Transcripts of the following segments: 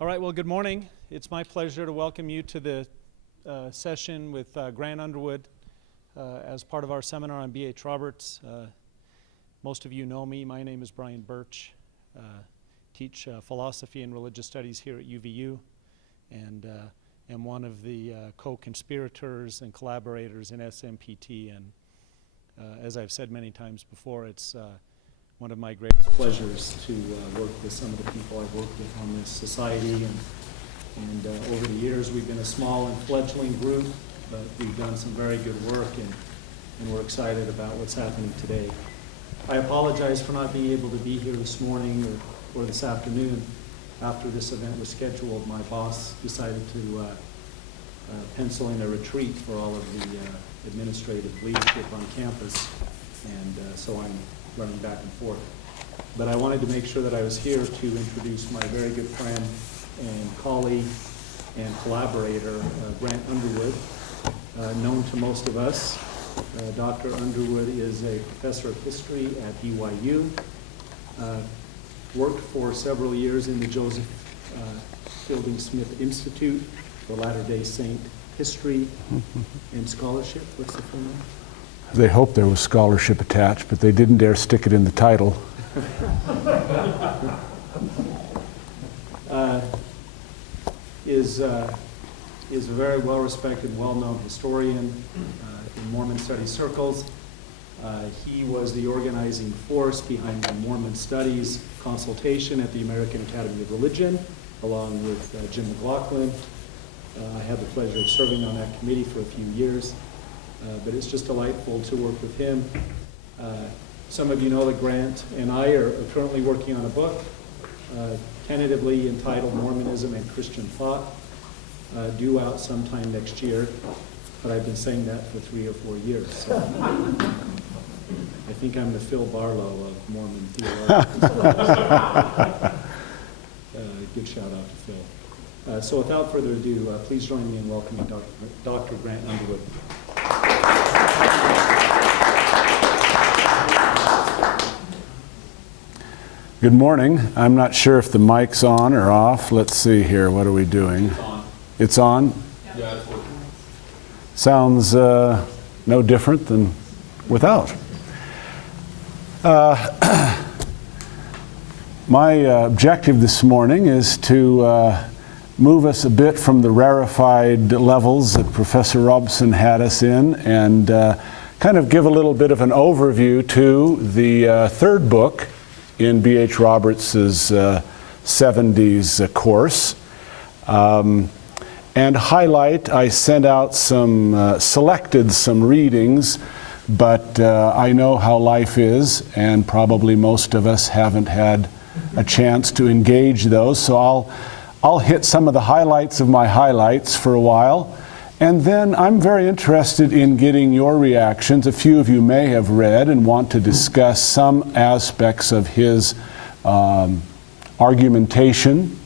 All right, well, good morning. It's my pleasure to welcome you to the session with Grant Underwood as part of our seminar on B.H. Roberts. Most of you know me. My name is Brian Birch. Teach philosophy and religious studies here at UVU, and am one of the co-conspirators and collaborators in SMPT. And as I've said many times before, it's one of my greatest pleasures to work with some of the people I've worked with on this society. And over the years, we've been a small and fledgling group, but we've done some very good work, and we're excited about what's happening today. I apologize for not being able to be here this morning or this afternoon. After this event was scheduled, my boss decided to pencil in a retreat for all of the administrative leadership on campus, and so I'm running back and forth. But I wanted to make sure that I was here to introduce my very good friend and colleague and collaborator, Grant Underwood, known to most of us. Dr. Underwood is a professor of history at BYU, worked for several years in the Joseph Fielding Smith Institute for Latter-day Saint History and Scholarship. What's the full name? They hoped there was scholarship attached, but they didn't dare stick it in the title. Is a very well-respected, well-known historian in Mormon study circles. He was the organizing force behind the Mormon Studies consultation at the American Academy of Religion, along with Jim McLaughlin. I had the pleasure of serving on that committee for a few years. But it's just delightful to work with him. Some of you know that Grant and I are currently working on a book, tentatively entitled Mormonism and Christian Thought, due out sometime next year, but I've been saying that for 3 or 4 years. So I think I'm the Phil Barlow of Mormon theologians. Good shout out to Phil. So without further ado, please join me in welcoming Dr. Grant Underwood. Good morning. I'm not sure if the mic's on or off. Let's see here. What are we doing? It's on. It's on? Yeah, it's working. Sounds no different than without. My objective this morning is to move us a bit from the rarefied levels that Professor Robson had us in, and kind of give a little bit of an overview to the third book in B.H. Roberts's 70s course, and highlight. I sent out selected some readings, but I know how life is, and probably most of us haven't had a chance to engage those, so I'll hit some of the highlights of my highlights for a while, and then I'm very interested in getting your reactions. A few of you may have read and want to discuss some aspects of his argumentation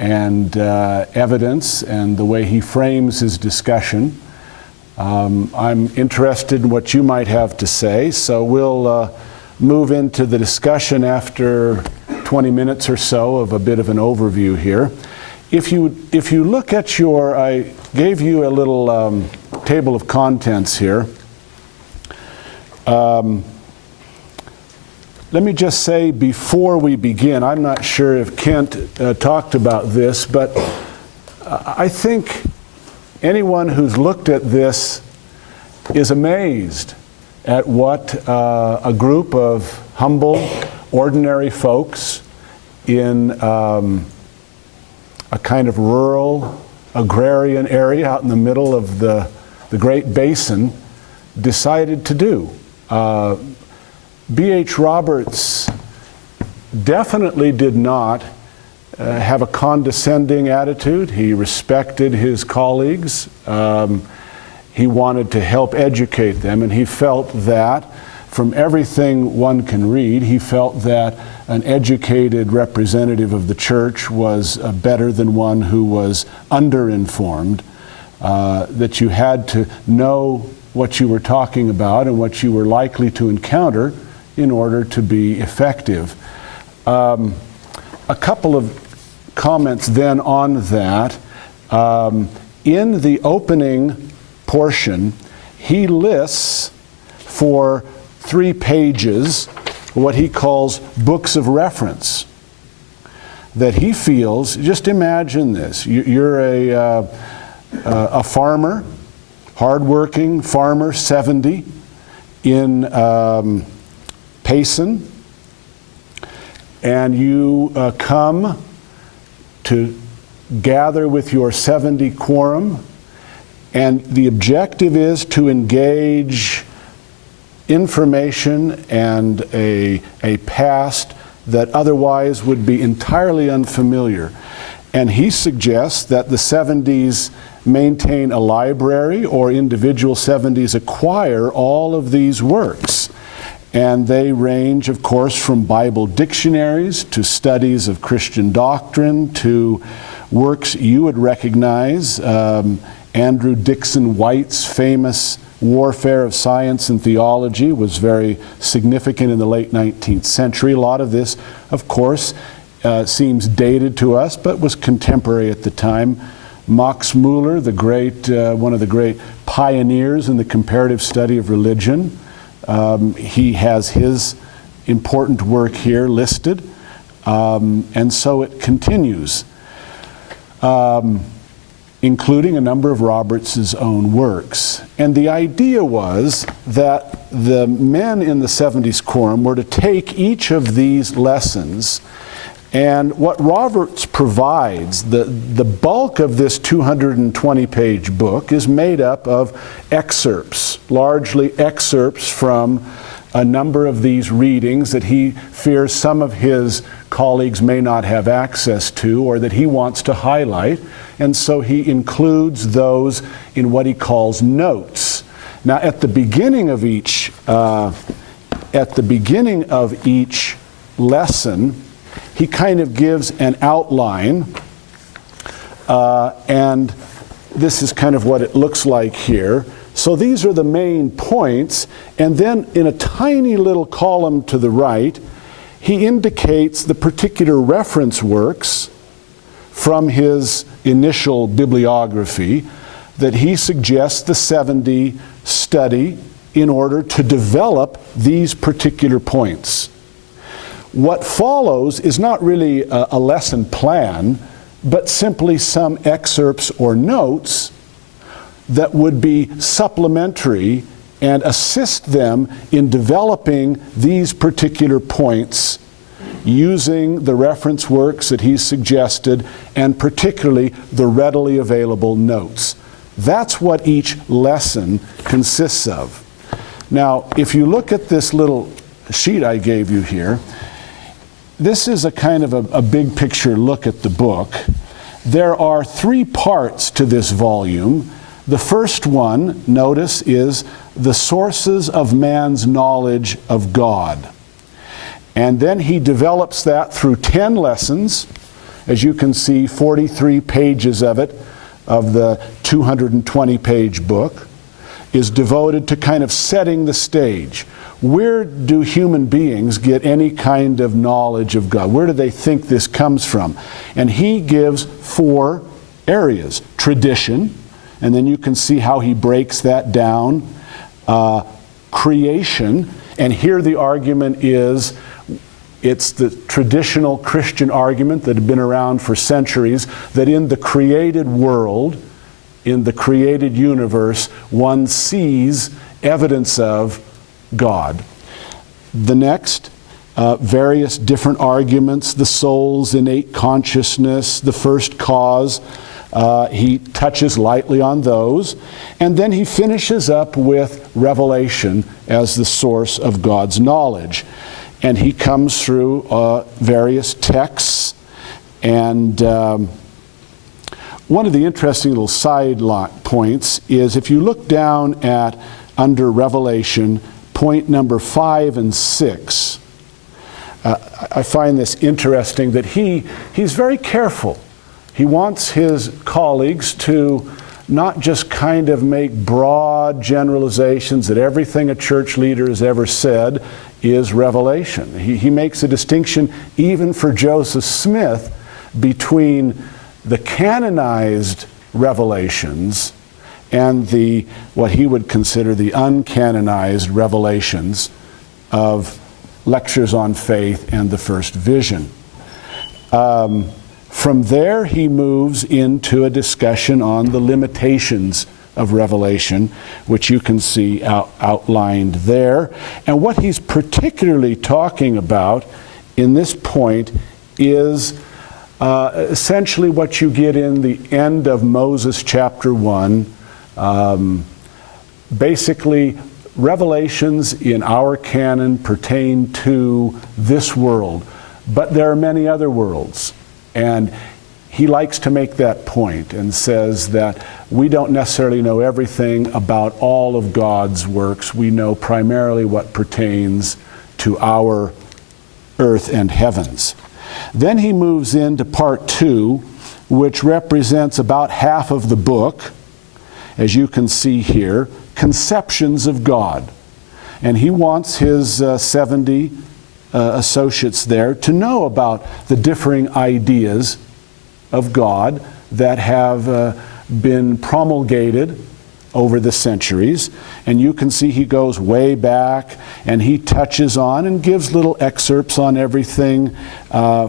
and evidence and the way he frames his discussion. I'm interested in what you might have to say, so we'll move into the discussion after 20 minutes or so of a bit of an overview here. If you look at I gave you a little table of contents here. Let me just say before we begin, I'm not sure if Kent talked about this, but I think anyone who's looked at this is amazed at what a group of humble, ordinary folks in a kind of rural, agrarian area out in the middle of the Great Basin decided to do. B.H. Roberts definitely did not have a condescending attitude. He respected his colleagues. He wanted to help educate them, and he felt that from everything one can read, he felt that an educated representative of the church was better than one who was underinformed, that you had to know what you were talking about and what you were likely to encounter in order to be effective. A couple of comments then on that. In the opening portion, he lists for 3 pages what he calls books of reference that he feels. Just imagine this. You're a farmer, hardworking farmer, 70, in Payson, and you come to gather with your 70 quorum, and the objective is to engage information and a past that otherwise would be entirely unfamiliar. And he suggests that the 70s maintain a library, or individual 70s acquire all of these works. And they range, of course, from Bible dictionaries to studies of Christian doctrine to works you would recognize. Andrew Dixon White's famous Warfare of Science and Theology was very significant in the late 19th century. A lot of this, of course, seems dated to us, but was contemporary at the time. Max Muller, the great, one of the great pioneers in the comparative study of religion, he has his important work here listed, and so it continues, including a number of Roberts's own works. And the idea was that the men in the 70s Quorum were to take each of these lessons, and what Roberts provides, the bulk of this 220-page book is made up of excerpts, largely excerpts from a number of these readings that he fears some of his colleagues may not have access to, or that he wants to highlight. And so he includes those in what he calls notes. Now, at the beginning of each lesson, he kind of gives an outline, and this is kind of what it looks like here. So these are the main points, and then in a tiny little column to the right, he indicates the particular reference works from his initial bibliography that he suggests the 70 study in order to develop these particular points. What follows is not really a lesson plan, but simply some excerpts or notes that would be supplementary and assist them in developing these particular points using the reference works that he's suggested, and particularly the readily available notes. That's what each lesson consists of. Now, if you look at this little sheet I gave you here, this is a kind of a big picture look at the book. There are 3 parts to this volume. The first one, notice, is the sources of man's knowledge of God. And then he develops that through 10 lessons. As you can see, 43 pages of it, of the 220-page book, is devoted to kind of setting the stage. Where do human beings get any kind of knowledge of God? Where do they think this comes from? And he gives 4 areas. Tradition, and then you can see how he breaks that down. Creation, and here the argument is, it's the traditional Christian argument that had been around for centuries, that in the created world, in the created universe, one sees evidence of God. The next, various different arguments, the soul's innate consciousness, the first cause. He touches lightly on those. And then he finishes up with revelation as the source of God's knowledge. And he comes through various texts. And one of the interesting little side points is, if you look down at under Revelation, point number 5 and 6, I find this interesting that he's very careful. He wants his colleagues to not just kind of make broad generalizations that everything a church leader has ever said is revelation. He makes a distinction even for Joseph Smith between the canonized revelations and the what he would consider the uncanonized revelations of Lectures on Faith and the First Vision. From there, he moves into a discussion on the limitations of Revelation, which you can see outlined there. And what he's particularly talking about in this point is essentially what you get in the end of Moses chapter 1. Basically, revelations in our canon pertain to this world, but there are many other worlds. And he likes to make that point and says that we don't necessarily know everything about all of God's works. We know primarily what pertains to our earth and heavens. Then he moves into part 2, which represents about half of the book, as you can see here, conceptions of God. And he wants his 70 associates there to know about the differing ideas of God that have been promulgated over the centuries. And you can see he goes way back and he touches on and gives little excerpts on everything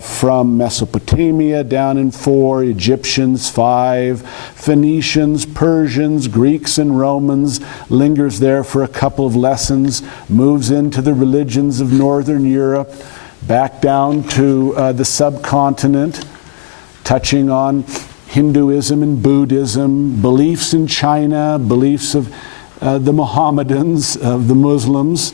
from Mesopotamia down in 4, Egyptians 5, Phoenicians, Persians, Greeks, and Romans, lingers there for a couple of lessons, moves into the religions of Northern Europe, back down to the subcontinent, touching on Hinduism and Buddhism, beliefs in China, beliefs of the Mohammedans, of the Muslims.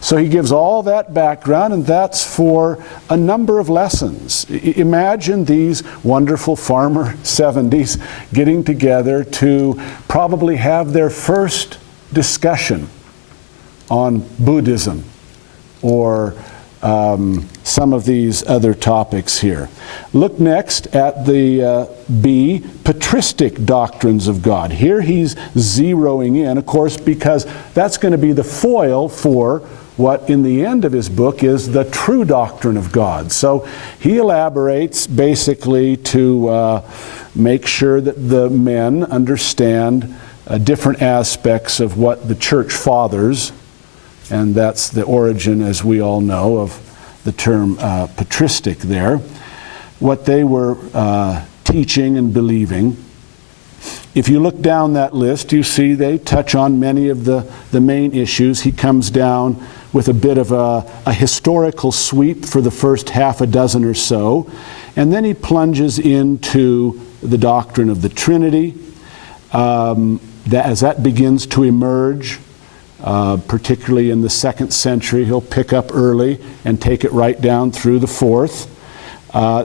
So he gives all that background, and that's for a number of lessons. Imagine these wonderful farmer 70s getting together to probably have their first discussion on Buddhism or some of these other topics here. Look next at the B, patristic doctrines of God. Here he's zeroing in, of course, because that's going to be the foil for what in the end of his book is the true doctrine of God. So he elaborates basically to make sure that the men understand different aspects of what the church fathers, and that's the origin, as we all know, of the term patristic there, what they were teaching and believing. If you look down that list, you see they touch on many of the main issues. He comes down with a bit of a historical sweep for the first half a dozen or so, and then he plunges into the doctrine of the Trinity. As that begins to emerge, particularly in the 2nd century, he'll pick up early and take it right down through the 4th.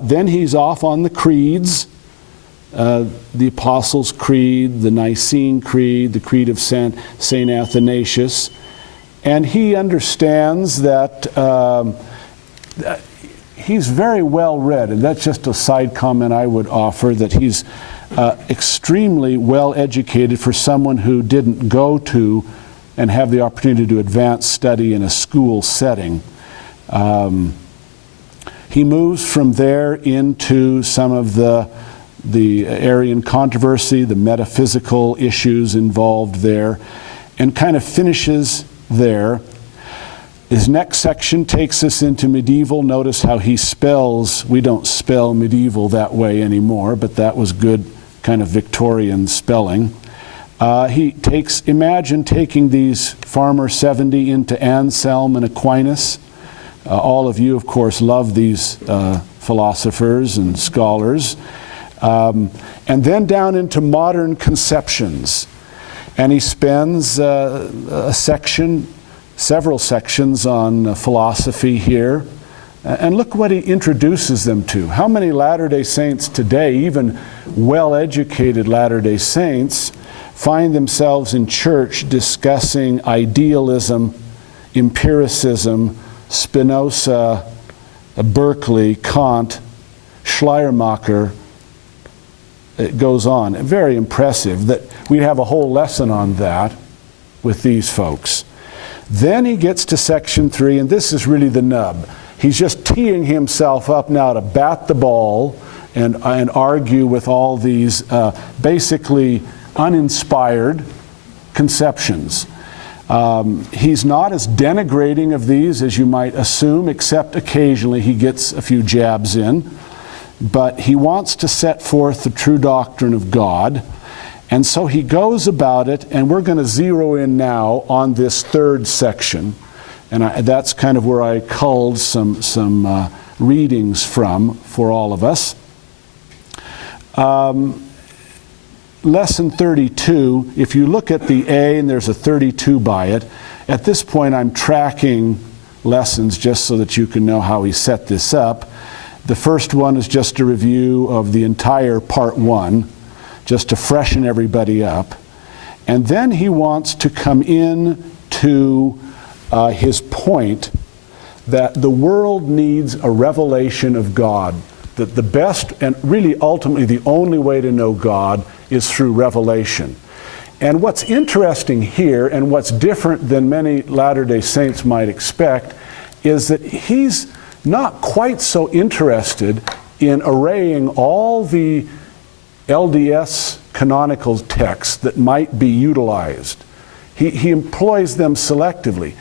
Then he's off on the creeds, the Apostles' Creed, the Nicene Creed, the Creed of St. Athanasius. And he understands that he's very well read, and that's just a side comment I would offer, that he's extremely well educated for someone who didn't go to and have the opportunity to advance study in a school setting. He moves from there into some of the Arian controversy, the metaphysical issues involved there, and kind of finishes there. His next section takes us into medieval. Notice how he spells, we don't spell medieval that way anymore, but that was good kind of Victorian spelling. Imagine taking these farmer 70 into Anselm and Aquinas. All of you, of course, love these philosophers and scholars. And then down into modern conceptions. And he spends several sections on philosophy here. And look what he introduces them to. How many Latter-day Saints today, even well-educated Latter-day Saints, find themselves in church discussing idealism, empiricism, Spinoza, Berkeley, Kant, Schleiermacher? It goes on. Very impressive that we have a whole lesson on that with these folks. Then he gets to section 3, and this is really the nub. He's just teeing himself up now to bat the ball and argue with all these basically uninspired conceptions. He's not as denigrating of these as you might assume, except occasionally he gets a few jabs in. But he wants to set forth the true doctrine of God. And so he goes about it, and we're going to zero in now on this third section. And that's kind of where I culled some readings from for all of us. Lesson 32, if you look at the A and there's a 32 by it, at this point I'm tracking lessons just so that you can know how he set this up. The first one is just a review of the entire part 1, just to freshen everybody up. And then he wants to come in to his point that the world needs a revelation of God, that the best and really ultimately the only way to know God is through revelation. And what's interesting here, and what's different than many Latter-day Saints might expect, is that he's not quite so interested in arraying all the LDS canonical texts that might be utilized. He employs them selectively.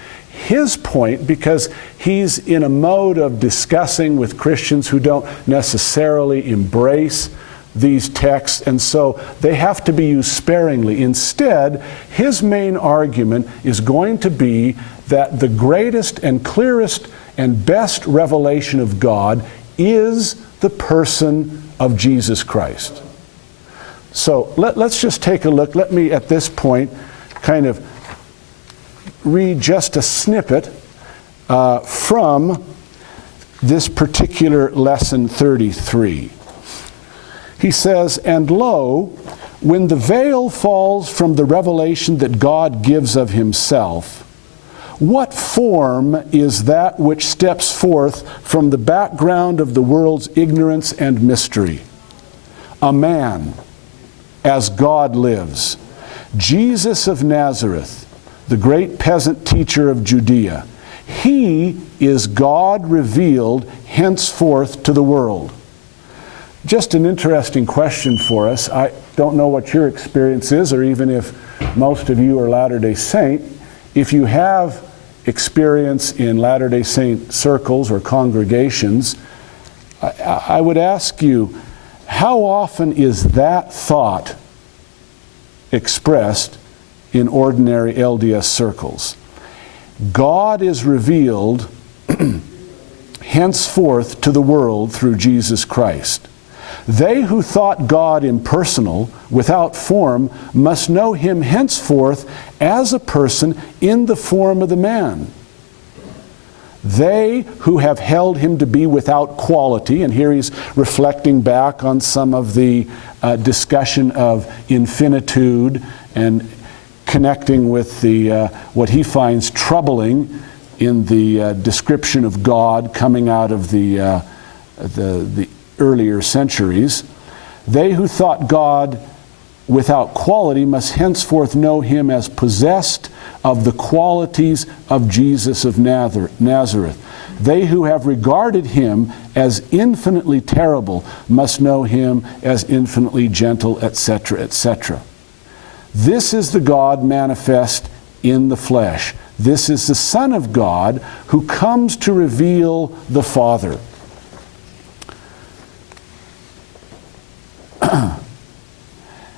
His point, because he's in a mode of discussing with Christians who don't necessarily embrace these texts, and so they have to be used sparingly. Instead, his main argument is going to be that the greatest and clearest and best revelation of God is the person of Jesus Christ. So let's just take a look. Let me, at this point, kind of read just a snippet from this particular lesson 33. He says, "And lo, when the veil falls from the revelation that God gives of himself, what form is that which steps forth from the background of the world's ignorance and mystery? A man, as God lives, Jesus of Nazareth, the great peasant teacher of Judea. He is God revealed henceforth to the world." Just an interesting question for us. I don't know what your experience is, or even if most of you are Latter-day Saint. If you have experience in Latter-day Saint circles or congregations, I would ask you, how often is that thought expressed in ordinary LDS circles? God is revealed henceforth to the world through Jesus Christ. They who thought God impersonal, without form, must know him henceforth as a person in the form of the man. They who have held him to be without quality, and here he's reflecting back on some of the discussion of infinitude and connecting with the what he finds troubling in the description of God coming out of the earlier centuries. They who thought God without quality must henceforth know him as possessed of the qualities of Jesus of Nazareth. They who have regarded him as infinitely terrible must know him as infinitely gentle, etc., etc. This is the God manifest in the flesh. This is the Son of God who comes to reveal the Father.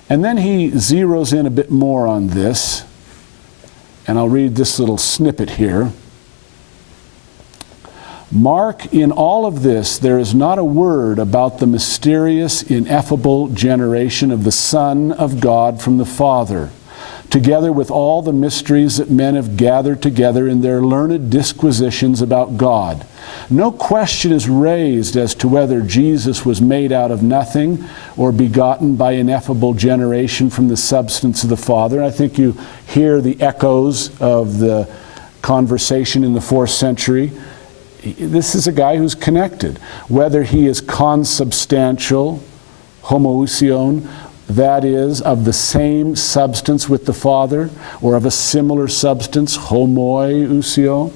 And then he zeroes in a bit more on this, and I'll read this little snippet here. "Mark, in all of this, there is not a word about the mysterious, ineffable generation of the Son of God from the Father, together with all the mysteries that men have gathered together in their learned disquisitions about God. No question is raised as to whether Jesus was made out of nothing or begotten by ineffable generation from the substance of the Father." I think you hear the echoes of the conversation in the 4th century. This is a guy who's connected. Whether he is consubstantial, homoousion, that is, of the same substance with the Father, or of a similar substance, homoousion.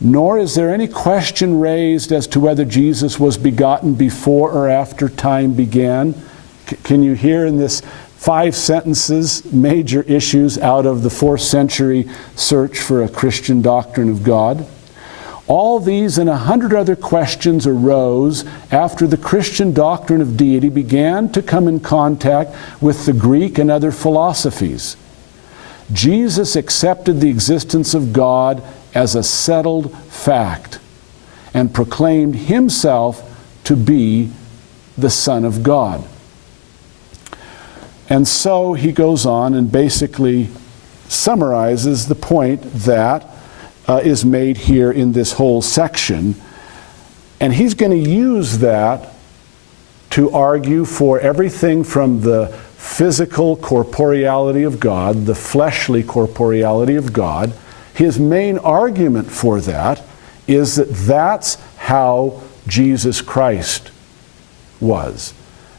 nor is there any question raised as to whether Jesus was begotten before or after time began. Can you hear in this 5 sentences major issues out of the 4th century search for a Christian doctrine of God? All these and 100 other questions arose after the Christian doctrine of deity began to come in contact with the Greek and other philosophies. Jesus accepted the existence of God as a settled fact and proclaimed himself to be the Son of God. And so he goes on and basically summarizes the point that is made here in this whole section. And he's going to use that to argue for everything from the physical corporeality of God, the fleshly corporeality of God. His main argument for that is that that's how Jesus Christ was.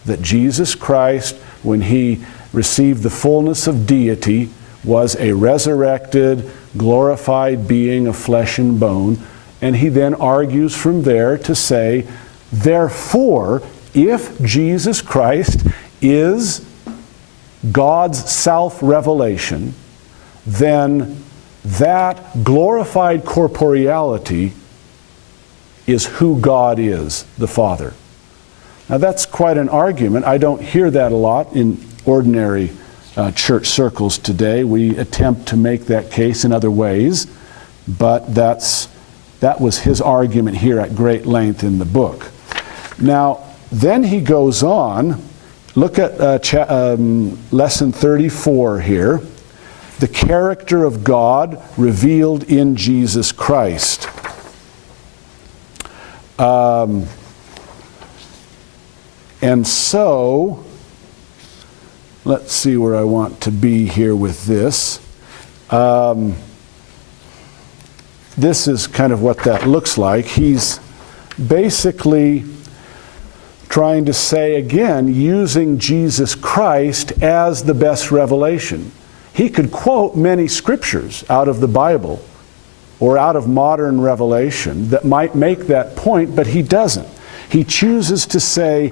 That Jesus Christ, when he received the fullness of deity, was a resurrected, glorified being of flesh and bone. And he then argues from there to say, therefore, if Jesus Christ is God's self-revelation, then that glorified corporeality is who God is, the Father. Now that's quite an argument. I don't hear that a lot in ordinary church circles today. We attempt to make that case in other ways, but that was his argument here at great length in the book. Now, then he goes on. Look at lesson 34 here. The character of God revealed in Jesus Christ. And so, let's see where I want to be here with this. This is kind of what that looks like. He's basically trying to say, again, using Jesus Christ as the best revelation. He could quote many scriptures out of the Bible or out of modern revelation that might make that point, but he doesn't. He chooses to say,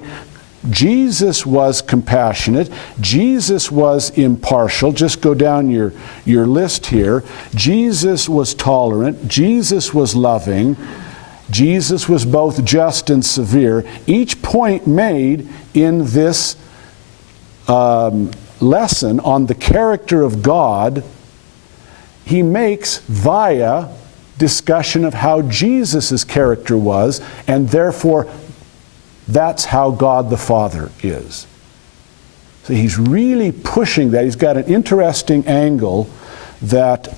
Jesus was compassionate. Jesus was impartial. Just go down your list here. Jesus was tolerant. Jesus was loving. Jesus was both just and severe. Each point made in this lesson on the character of God, he makes via discussion of how Jesus' character was, and therefore that's how God the Father is. So he's really pushing that. He's got an interesting angle that,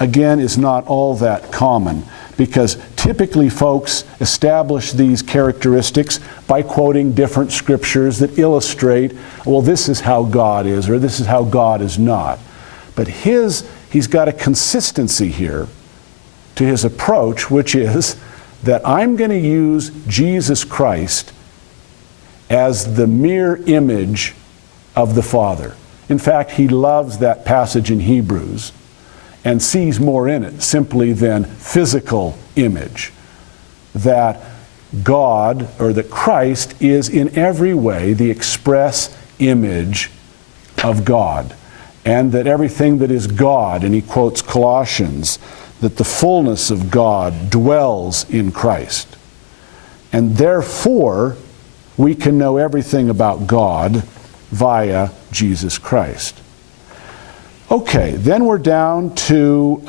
again, is not all that common, because typically folks establish these characteristics by quoting different scriptures that illustrate, well, this is how God is, or this is how God is not. But he's got a consistency here to his approach, which is that I'm going to use Jesus Christ as the mere image of the Father. In fact, he loves that passage in Hebrews and sees more in it simply than physical image. That God, or that Christ, is in every way the express image of God. And that everything that is God, and he quotes Colossians, that the fullness of God dwells in Christ. And therefore, we can know everything about God via Jesus Christ. Okay, then we're down to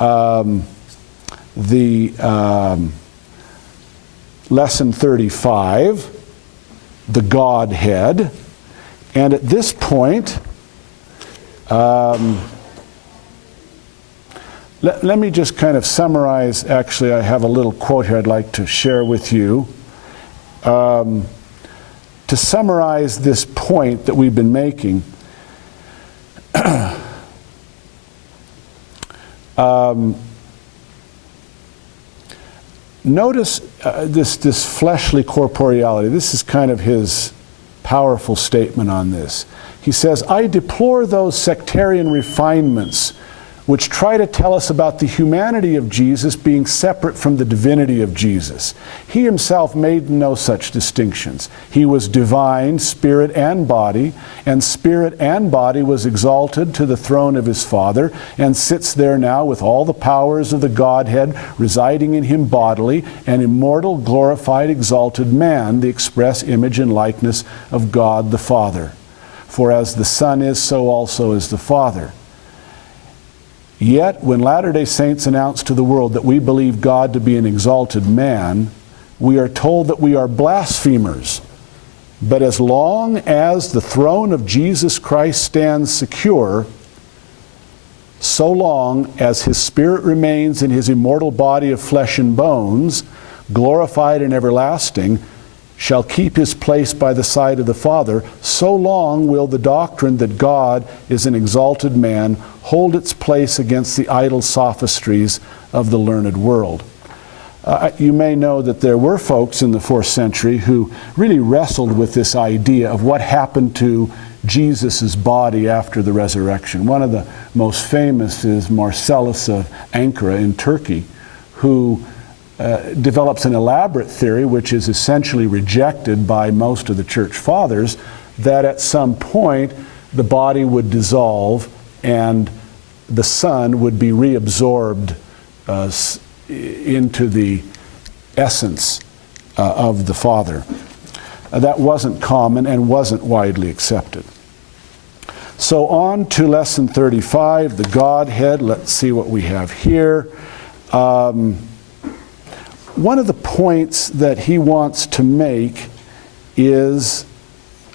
lesson 35, the Godhead. And at this point, let me just kind of summarize. Actually, I have a little quote here I'd like to share with you. To summarize this point that we've been making, notice this fleshly corporeality. This is kind of his powerful statement on this. He says, I deplore those sectarian refinements which try to tell us about the humanity of Jesus being separate from the divinity of Jesus. He himself made no such distinctions. He was divine, spirit and body was exalted to the throne of his Father and sits there now with all the powers of the Godhead residing in him bodily, an immortal, glorified, exalted man, the express image and likeness of God the Father. For as the Son is, so also is the Father. Yet, when Latter-day Saints announce to the world that we believe God to be an exalted man, we are told that we are blasphemers. But as long as the throne of Jesus Christ stands secure, so long as his spirit remains in his immortal body of flesh and bones, glorified and everlasting, shall keep his place by the side of the Father, so long will the doctrine that God is an exalted man hold its place against the idle sophistries of the learned world. You may know that there were folks in the 4th century who really wrestled with this idea of what happened to Jesus' body after the resurrection. One of the most famous is Marcellus of Ankara in Turkey, who develops an elaborate theory, which is essentially rejected by most of the church fathers, that at some point the body would dissolve and the Son would be reabsorbed into the essence of the Father. That wasn't common and wasn't widely accepted. So on to lesson 35, the Godhead. Let's see what we have here. One of the points that he wants to make is,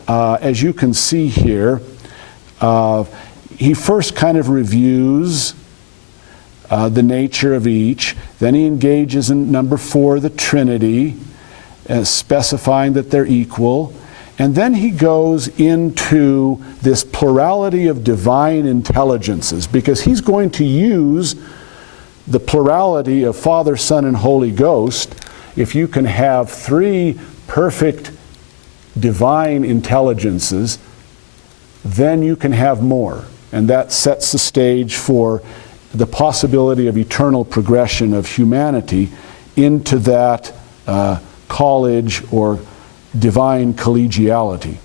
as you can see here, he first kind of reviews the nature of each. Then he engages in number 4, the Trinity, specifying that they're equal. And then he goes into this plurality of divine intelligences, because he's going to use the plurality of Father, Son, and Holy Ghost. If you can have 3 perfect divine intelligences, then you can have more. And that sets the stage for the possibility of eternal progression of humanity into that college or divine collegiality.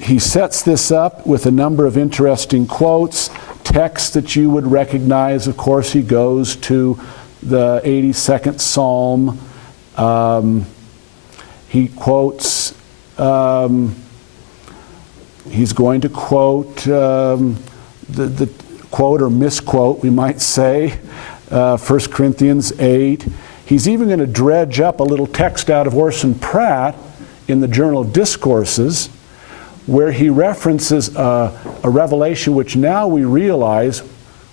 He sets this up with a number of interesting quotes, texts that you would recognize. Of course, he goes to the 82nd Psalm. He quotes, he's going to quote the quote or misquote, we might say, 1 Corinthians 8. He's even going to dredge up a little text out of Orson Pratt in the Journal of Discourses, where he references a revelation which now we realize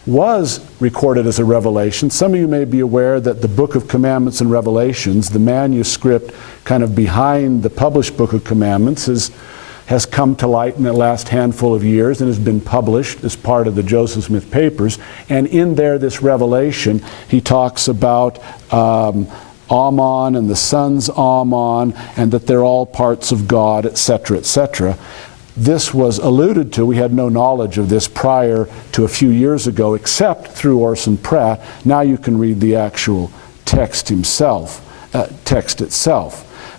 was recorded as a revelation. Some of you may be aware that the Book of Commandments and Revelations, the manuscript kind of behind the published Book of Commandments, has come to light in the last handful of years and has been published as part of the Joseph Smith Papers. And in there, this revelation, he talks about Ammon and the sons Ammon, and that they're all parts of God, etc., etc. This was alluded to. We had no knowledge of this prior to a few years ago, except through Orson Pratt. Now you can read the actual text itself.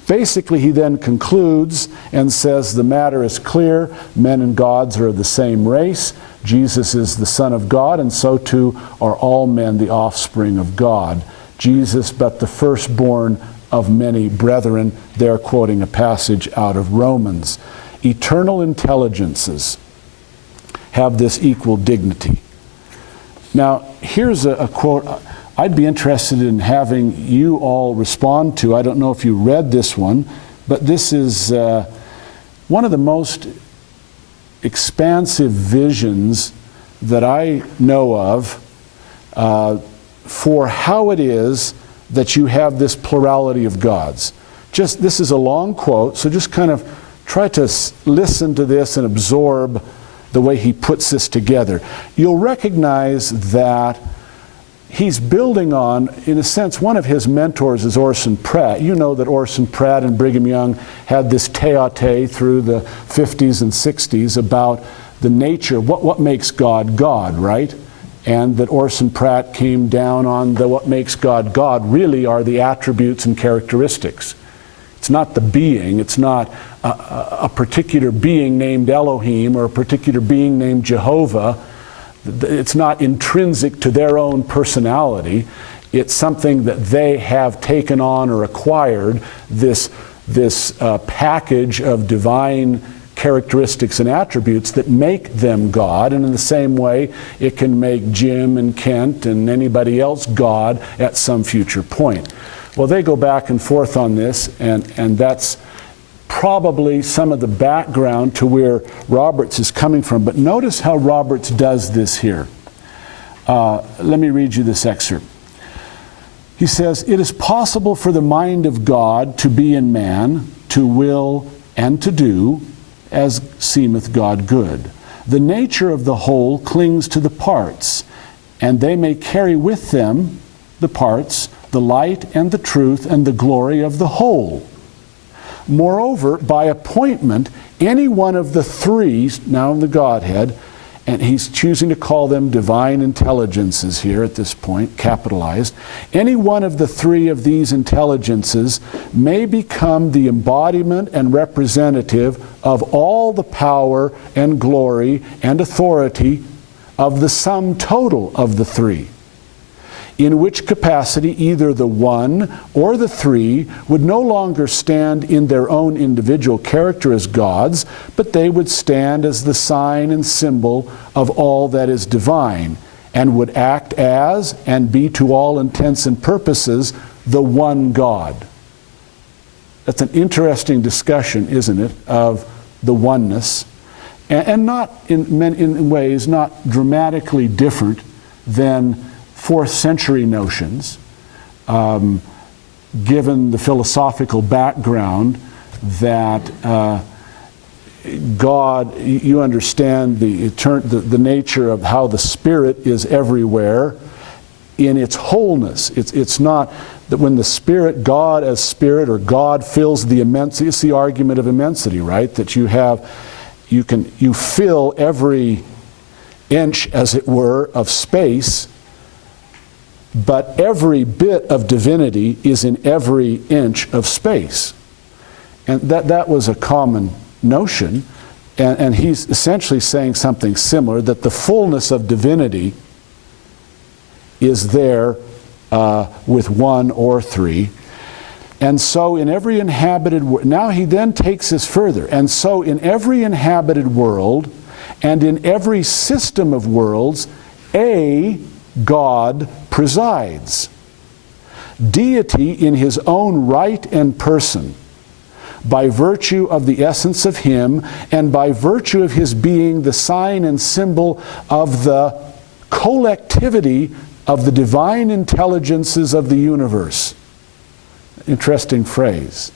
Basically, he then concludes and says the matter is clear. Men and gods are of the same race. Jesus is the Son of God, and so too are all men the offspring of God. Jesus, but the firstborn of many brethren. They're quoting a passage out of Romans. Eternal intelligences have this equal dignity. Now, here's a quote I'd be interested in having you all respond to. I don't know if you read this one, but this is one of the most expansive visions that I know of for how it is that you have this plurality of gods. This is a long quote, so just kind of try to listen to this and absorb the way he puts this together. You'll recognize that he's building on, in a sense, one of his mentors is Orson Pratt. You know that Orson Pratt and Brigham Young had this tete-a-tete through the 50s and 60s about the nature, what makes God God, right? And that Orson Pratt came down on what makes God God really are the attributes and characteristics. It's not the being, it's not a particular being named Elohim or a particular being named Jehovah. It's not intrinsic to their own personality. It's something that they have taken on or acquired, this package of divine characteristics and attributes that make them God, and in the same way it can make Jim and Kent and anybody else God at some future point. Well, they go back and forth on this, and that's probably some of the background to where Roberts is coming from. But notice how Roberts does this here. Let me read you this excerpt. He says, "It is possible for the mind of God to be in man, to will and to do, as seemeth God good. The nature of the whole clings to the parts, and they may carry with them, the parts, the light and the truth and the glory of the whole. Moreover, by appointment, any one of the three, now in the Godhead, and he's choosing to call them divine intelligences here at this point, capitalized, any one of the three of these intelligences may become the embodiment and representative of all the power and glory and authority of the sum total of the three, in which capacity either the one or the three would no longer stand in their own individual character as gods, but they would stand as the sign and symbol of all that is divine, and would act as, and be to all intents and purposes, the one God." That's an interesting discussion, isn't it, of the oneness, and not in ways not dramatically different than 4th century notions, given the philosophical background that God, you understand the nature of how the Spirit is everywhere in its wholeness. It's not that when the Spirit, God as Spirit, or God fills the immensity, it's the argument of immensity, right? That you fill every inch, as it were, of space, but every bit of divinity is in every inch of space. And that was a common notion, and he's essentially saying something similar, that the fullness of divinity is there with one or three. And so in every inhabited world, now he then takes this further, and so in every inhabited world and in every system of worlds, a God presides. Deity in his own right and person, by virtue of the essence of him, and by virtue of his being the sign and symbol of the collectivity of the divine intelligences of the universe. Interesting phrase.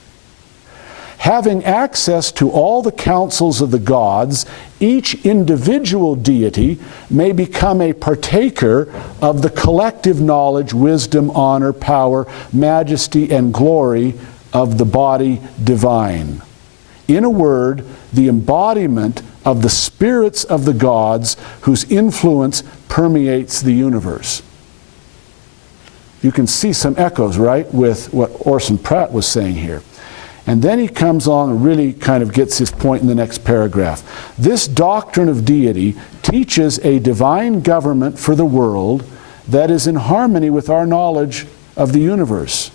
Having access to all the counsels of the gods, each individual deity may become a partaker of the collective knowledge, wisdom, honor, power, majesty, and glory of the body divine. In a word, the embodiment of the spirits of the gods whose influence permeates the universe. You can see some echoes, right, with what Orson Pratt was saying here. And then he comes on and really kind of gets his point in the next paragraph. This doctrine of deity teaches a divine government for the world that is in harmony with our knowledge of the universe.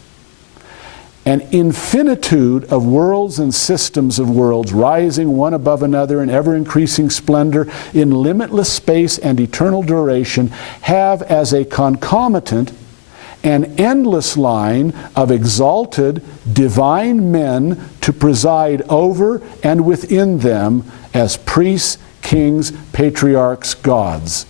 An infinitude of worlds and systems of worlds rising one above another in ever-increasing splendor in limitless space and eternal duration have as a concomitant an endless line of exalted divine men to preside over and within them as priests, kings, patriarchs, gods.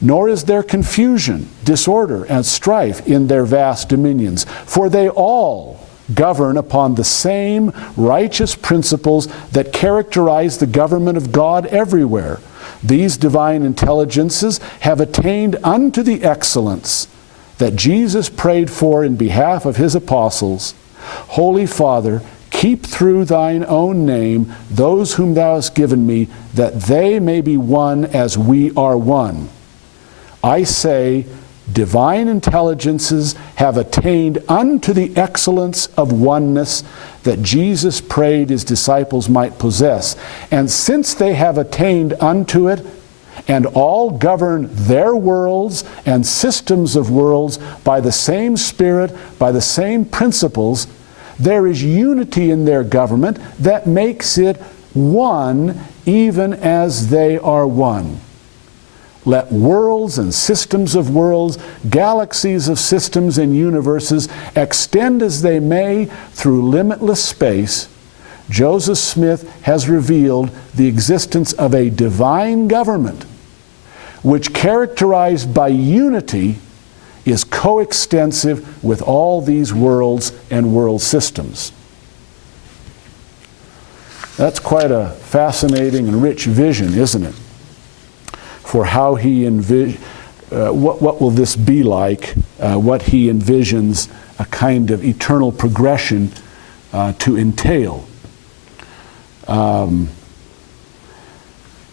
Nor is there confusion, disorder, and strife in their vast dominions, for they all govern upon the same righteous principles that characterize the government of God everywhere. These divine intelligences have attained unto the excellence that Jesus prayed for in behalf of his apostles. Holy Father, keep keep through thine own name those whom thou hast given me, that they may be one as we are one. I say, divine intelligences have attained unto the excellence of oneness that Jesus prayed his disciples might possess. And since they have attained unto it, and all govern their worlds and systems of worlds by the same Spirit, by the same principles, there is unity in their government that makes it one, even as they are one. Let worlds and systems of worlds, galaxies of systems and universes extend as they may through limitless space. Joseph Smith has revealed the existence of a divine government which, characterized by unity, is coextensive with all these worlds and world systems. That's quite a fascinating and rich vision, isn't it? For how he what will this be like, what he envisions a kind of eternal progression to entail.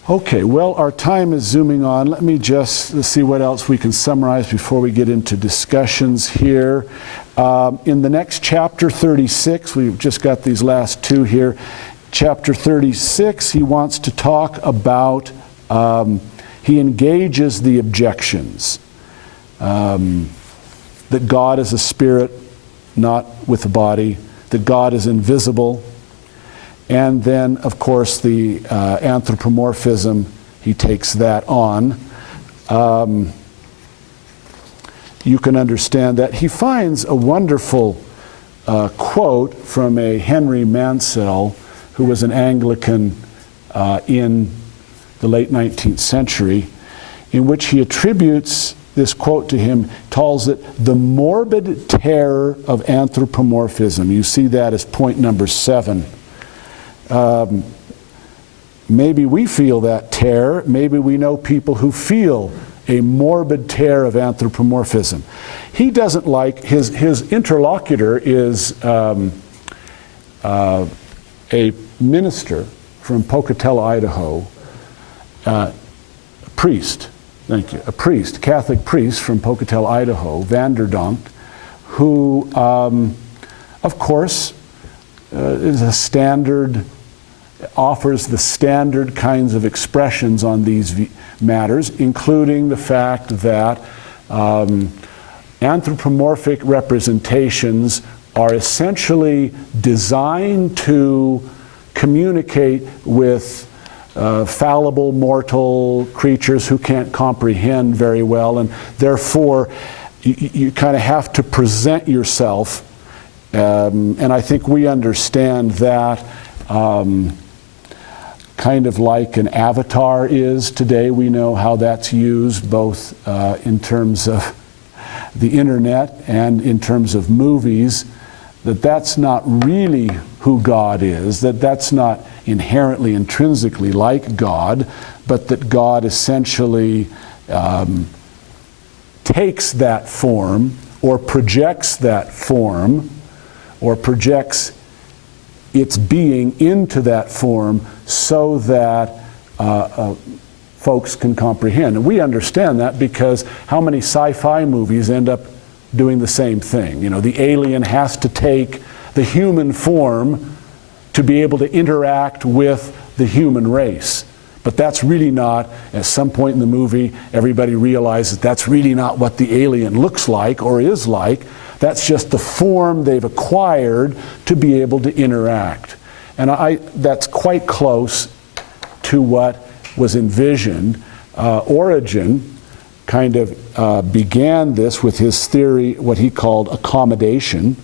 Okay, well, our time is zooming on. Let me just see what else we can summarize before we get into discussions here. In the next chapter 36, we've just got these last two here. Chapter 36, he wants to talk about, he engages the objections that God is a spirit, not with a body, that God is invisible. And then, of course, the anthropomorphism, he takes that on. You can understand that. He finds a wonderful quote from a Henry Mansell, who was an Anglican in the late 19th century, in which he attributes this quote to him, calls it the morbid terror of anthropomorphism. You see that as point number 7. Maybe we feel that terror. Maybe we know people who feel a morbid terror of anthropomorphism. He doesn't like, his interlocutor is a minister from Pocatello, Idaho, a priest, thank you, a priest, Catholic priest from Pocatello, Idaho, Vanderdonk, who, of course, is a standard, offers the standard kinds of expressions on these matters, including the fact that anthropomorphic representations are essentially designed to communicate with fallible mortal creatures who can't comprehend very well, and therefore you kind of have to present yourself, and I think we understand that kind of like an avatar is today. We know how that's used both in terms of the internet and in terms of movies, that's not really who God is, that's not inherently, intrinsically like God, but that God essentially takes that form or projects that form or projects its being into that form so that folks can comprehend. And we understand that because how many sci-fi movies end up doing the same thing? You know, the alien has to take the human form to be able to interact with the human race. But that's really not, at some point in the movie, everybody realizes that's really not what the alien looks like or is like. That's just the form they've acquired to be able to interact. And that's quite close to what was envisioned. Origen kind of began this with his theory, what he called accommodation,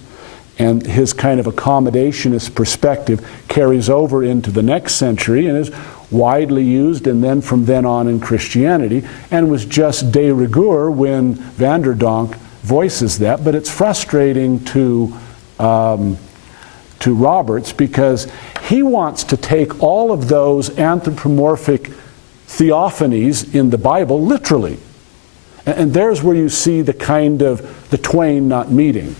and his kind of accommodationist perspective carries over into the next century and is widely used, and then from then on in Christianity, and was just de rigueur when Vanderdonk voices that. But it's frustrating to Roberts because he wants to take all of those anthropomorphic theophanies in the Bible literally. And there's where you see the kind of the twain not meeting.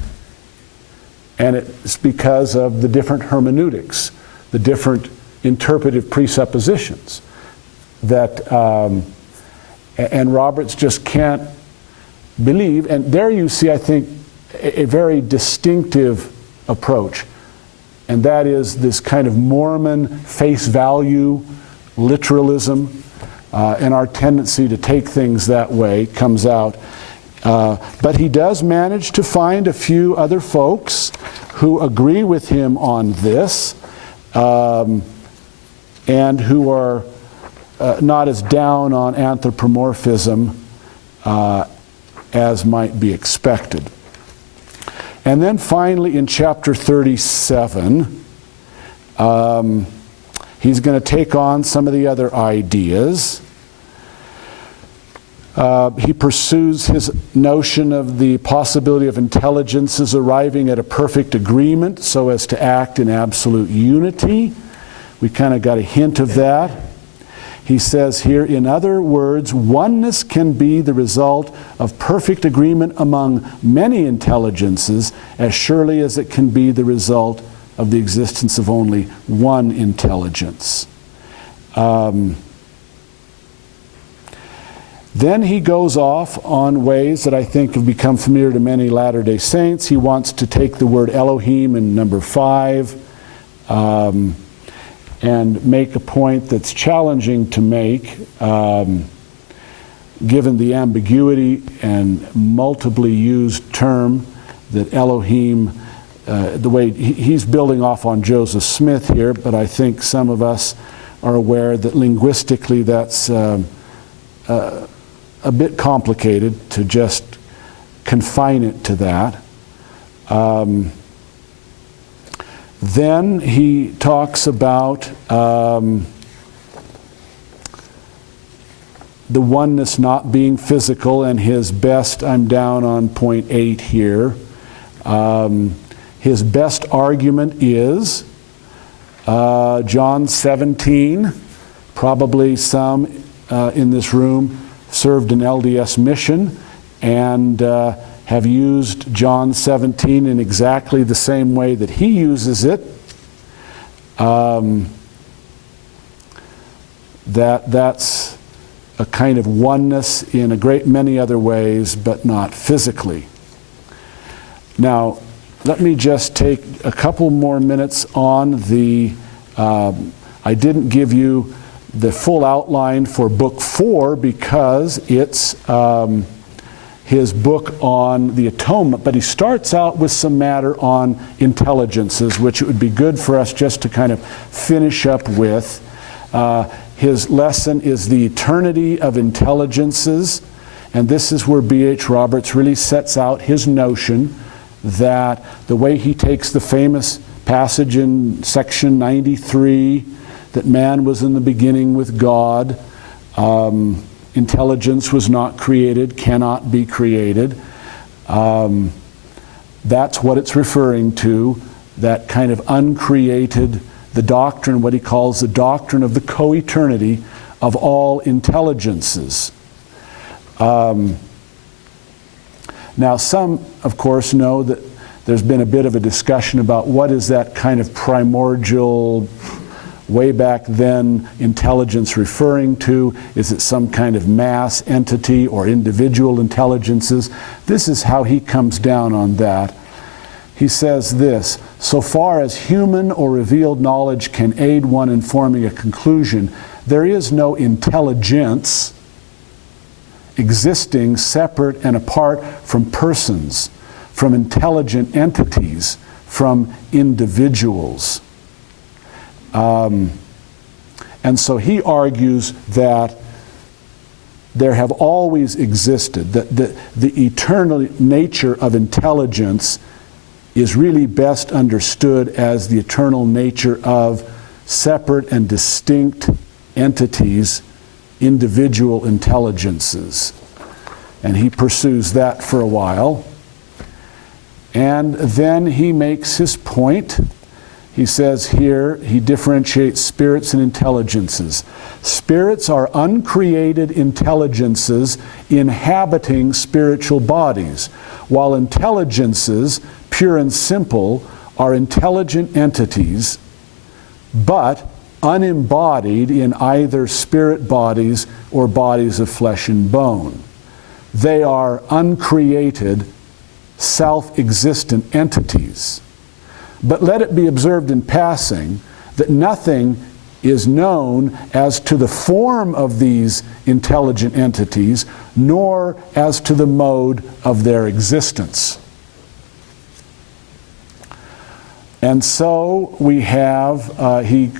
And it's because of the different hermeneutics, the different interpretive presuppositions that, and Roberts just can't believe. And there you see, I think, a very distinctive approach. And that is this kind of Mormon face value literalism, and our tendency to take things that way comes out. But he does manage to find a few other folks who agree with him on this, and who are not as down on anthropomorphism as might be expected. And then finally in chapter 37, he's going to take on some of the other ideas. He pursues his notion of the possibility of intelligences arriving at a perfect agreement so as to act in absolute unity. We kind of got a hint of that. He says here, in other words, oneness can be the result of perfect agreement among many intelligences as surely as it can be the result of the existence of only one intelligence. Then he goes off on ways that I think have become familiar to many Latter-day Saints. He wants to take the word Elohim in number 5 and make a point that's challenging to make, given the ambiguity and multiply used term that Elohim, the way he's building off on Joseph Smith here, but I think some of us are aware that linguistically that's a bit complicated to just confine it to that. Then he talks about the oneness not being physical, and his best, I'm down on point 8 here, his best argument is John 17. Probably some in this room served an LDS mission and have used John 17 in exactly the same way that he uses it. That's a kind of oneness in a great many other ways, but not physically. Now, let me just take a couple more minutes on the, I didn't give you the full outline for book 4 because it's his book on the atonement, but he starts out with some matter on intelligences, which it would be good for us just to kind of finish up with. His lesson is the eternity of intelligences, and this is where B.H. Roberts really sets out his notion that the way he takes the famous passage in section 93, that man was in the beginning with God, intelligence was not created, cannot be created. That's what it's referring to, that kind of uncreated, the doctrine, what he calls the doctrine of the co-eternity of all intelligences. Now, some, of course, know that there's been a bit of a discussion about what is that kind of primordial, way back then, intelligence referring to. Is it some kind of mass entity or individual intelligences? This is how he comes down on that. He says this: so far as human or revealed knowledge can aid one in forming a conclusion, there is no intelligence existing separate and apart from persons, from intelligent entities, from individuals. And so he argues that there have always existed, that the eternal nature of intelligence is really best understood as the eternal nature of separate and distinct entities, individual intelligences. And he pursues that for a while. And then he makes his point. He says here, he differentiates spirits and intelligences. Spirits are uncreated intelligences inhabiting spiritual bodies, while intelligences pure and simple, are intelligent entities, but unembodied in either spirit bodies or bodies of flesh and bone. They are uncreated, self-existent entities. But let it be observed in passing that nothing is known as to the form of these intelligent entities, nor as to the mode of their existence. And so we have, he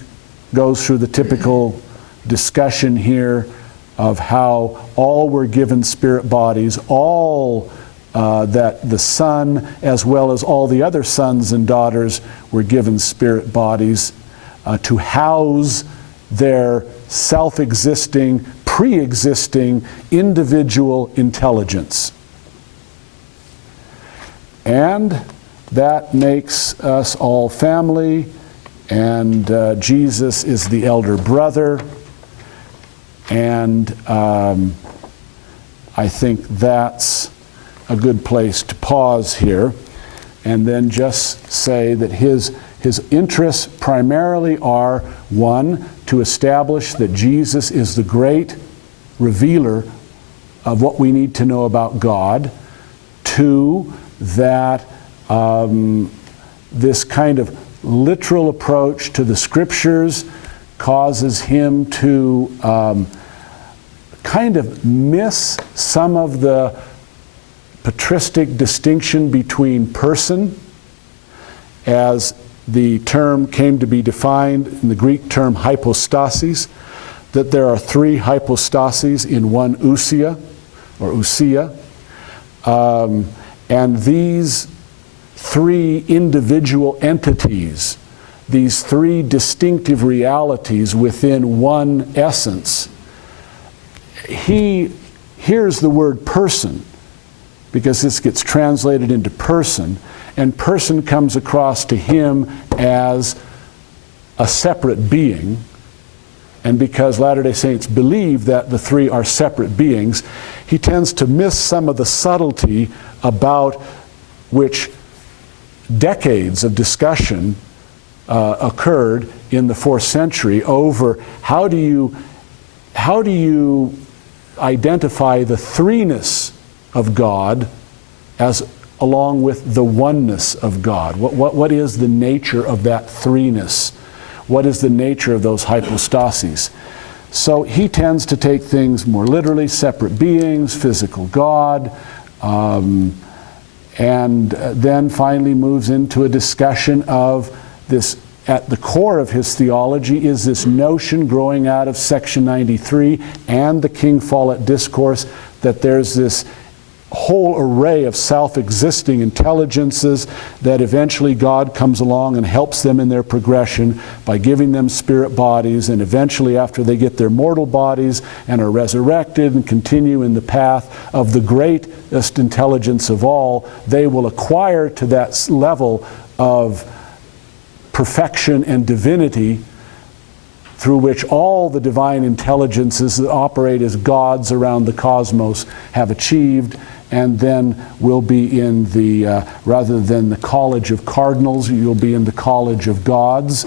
goes through the typical discussion here of how all were given spirit bodies, all that the Son, as well as all the other sons and daughters, were given spirit bodies to house their self-existing, pre-existing individual intelligence. And that makes us all family, and Jesus is the elder brother, and I think that's a good place to pause here, and then just say that his interests primarily are, one, to establish that Jesus is the great revealer of what we need to know about God. Two, that this kind of literal approach to the Scriptures causes him to kind of miss some of the patristic distinction between person, as the term came to be defined in the Greek term hypostasis, that there are three hypostases in one ousia, or ousia, and these three individual entities, these three distinctive realities within one essence. He hears the word person, because this gets translated into person, and person comes across to him as a separate being. And because Latter-day Saints believe that the three are separate beings, he tends to miss some of the subtlety about which decades of discussion occurred in the 4th century over how do you identify the threeness of God as along with the oneness of God. What is the nature of that threeness? What is the nature of those hypostases? So he tends to take things more literally, separate beings, physical God, and then finally moves into a discussion of this. At the core of his theology is this notion growing out of section 93 and the King Follett Discourse that there's this whole array of self-existing intelligences that eventually God comes along and helps them in their progression by giving them spirit bodies, and eventually after they get their mortal bodies and are resurrected and continue in the path of the greatest intelligence of all, they will acquire to that level of perfection and divinity through which all the divine intelligences that operate as gods around the cosmos have achieved, and then will be in the, rather than the college of cardinals, you'll be in the college of gods,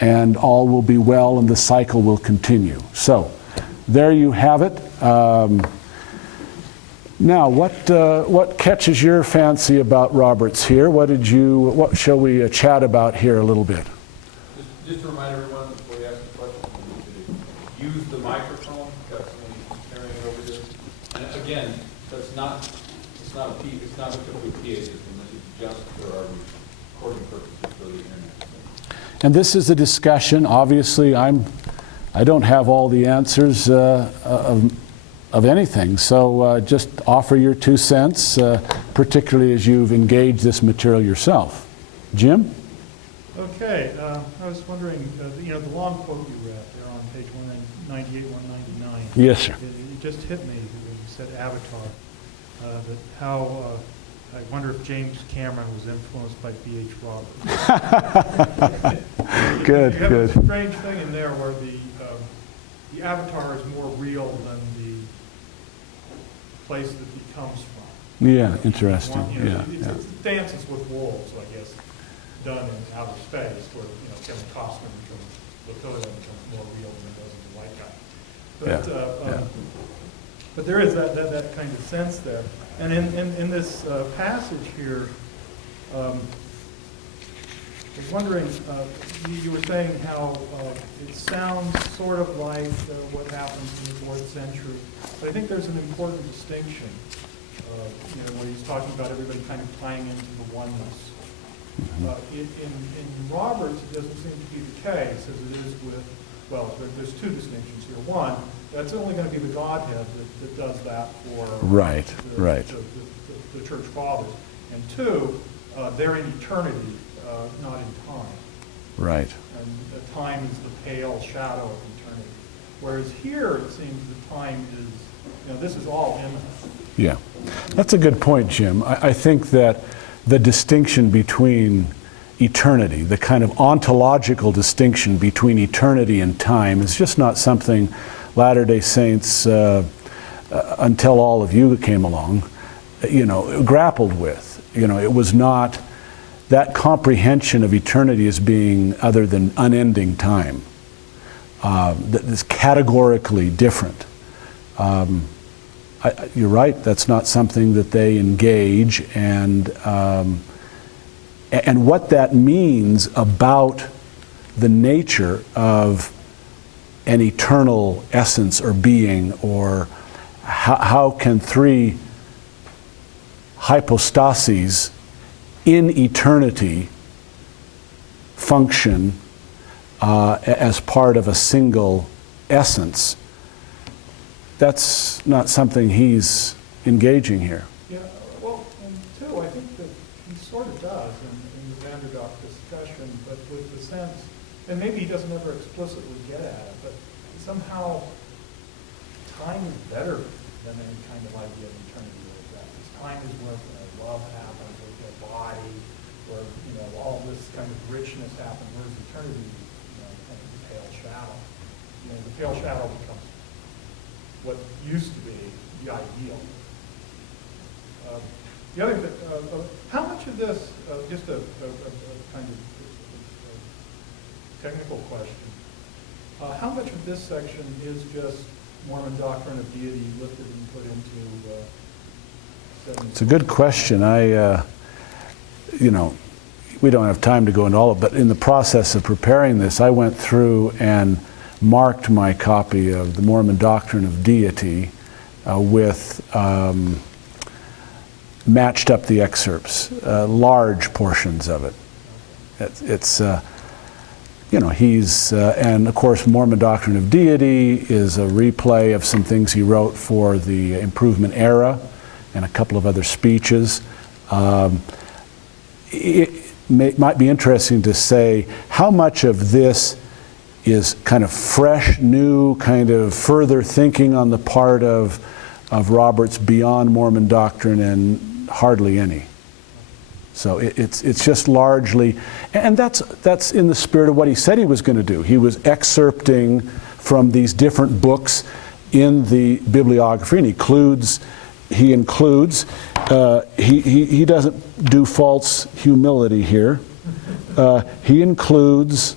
and all will be well and the cycle will continue. So, there you have it. Now, what catches your fancy about Roberts here? What shall we chat about here a little bit? Just to remind everyone before you ask the question, you use the microphone. Got somebody carrying it over there. And again, it's not a complete PA system. It's just for our recording purposes for the internet. And this is a discussion. Obviously, I don't have all the answers of anything. So just offer your 2 cents, particularly as you've engaged this material yourself. Jim? Okay, I was wondering, the long quote you read there on page 198, 199. Yes, sir. It just hit me when you said Avatar, that how, I wonder if James Cameron was influenced by B.H. Roberts. Good, you have good. a strange thing in there where the Avatar is more real than the place that he comes from. Yeah, interesting. One, you know, Yeah, it's Dances with Wolves, I guess, done in outer space, where, you know, Kevin Costner becomes, Latoya becomes more real than it does in the white guy. But, Yeah. but there is that kind of sense there. And in this passage here, I was wondering, you were saying how it sounds sort of like what happens in the 4th century, but I think there's an important distinction, you know, where he's talking about everybody kind of tying into the oneness. In Roberts, it doesn't seem to be the case, as it is with, well, there's two distinctions here. One, that's only going to be the Godhead that does that for Right, the, right. the Church Fathers. And two, they're in eternity, not in time. right. And time is the pale shadow of eternity. Whereas here, it seems that time is, you know, this is all imminent. Yeah, that's a good point, Jim. I think that the distinction between eternity, the kind of ontological distinction between eternity and time, is just not something Latter-day Saints, until all of you came along, you know, grappled with. You know, it was not that comprehension of eternity as being other than unending time. That is categorically different. You're right, that's not something that they engage, and what that means about the nature of an eternal essence or being, or how can three hypostases in eternity function as part of a single essence. That's not something he's engaging here. Yeah, well, and two, I think that he sort of does in the Vanderdock discussion, but with the sense, and maybe he doesn't ever explicitly get at it, but somehow time is better than any kind of idea of eternity like that. Because time is where love happens, with the body, where, you know, all this kind of richness happens, whereas eternity, you know, kind of the pale shadow. You know, the pale shadow becomes what used to be the ideal. The other thing, how much of this, just a kind of technical question, how much of this section is just Mormon doctrine of deity lifted and put into 70? It's a good question. You know, we don't have time to go into all of it, but in the process of preparing this, I went through and marked my copy of the Mormon Doctrine of Deity with matched up the excerpts, large portions of it. It's you know, he's, and of course Mormon Doctrine of Deity is a replay of some things he wrote for the Improvement Era and a couple of other speeches. It might be interesting to say how much of this is kind of fresh, new, kind of further thinking on the part of Roberts beyond Mormon doctrine, and hardly any. So it's just largely, and that's in the spirit of what he said he was going to do. He was excerpting from these different books in the bibliography, and he includes, he doesn't do false humility here. He includes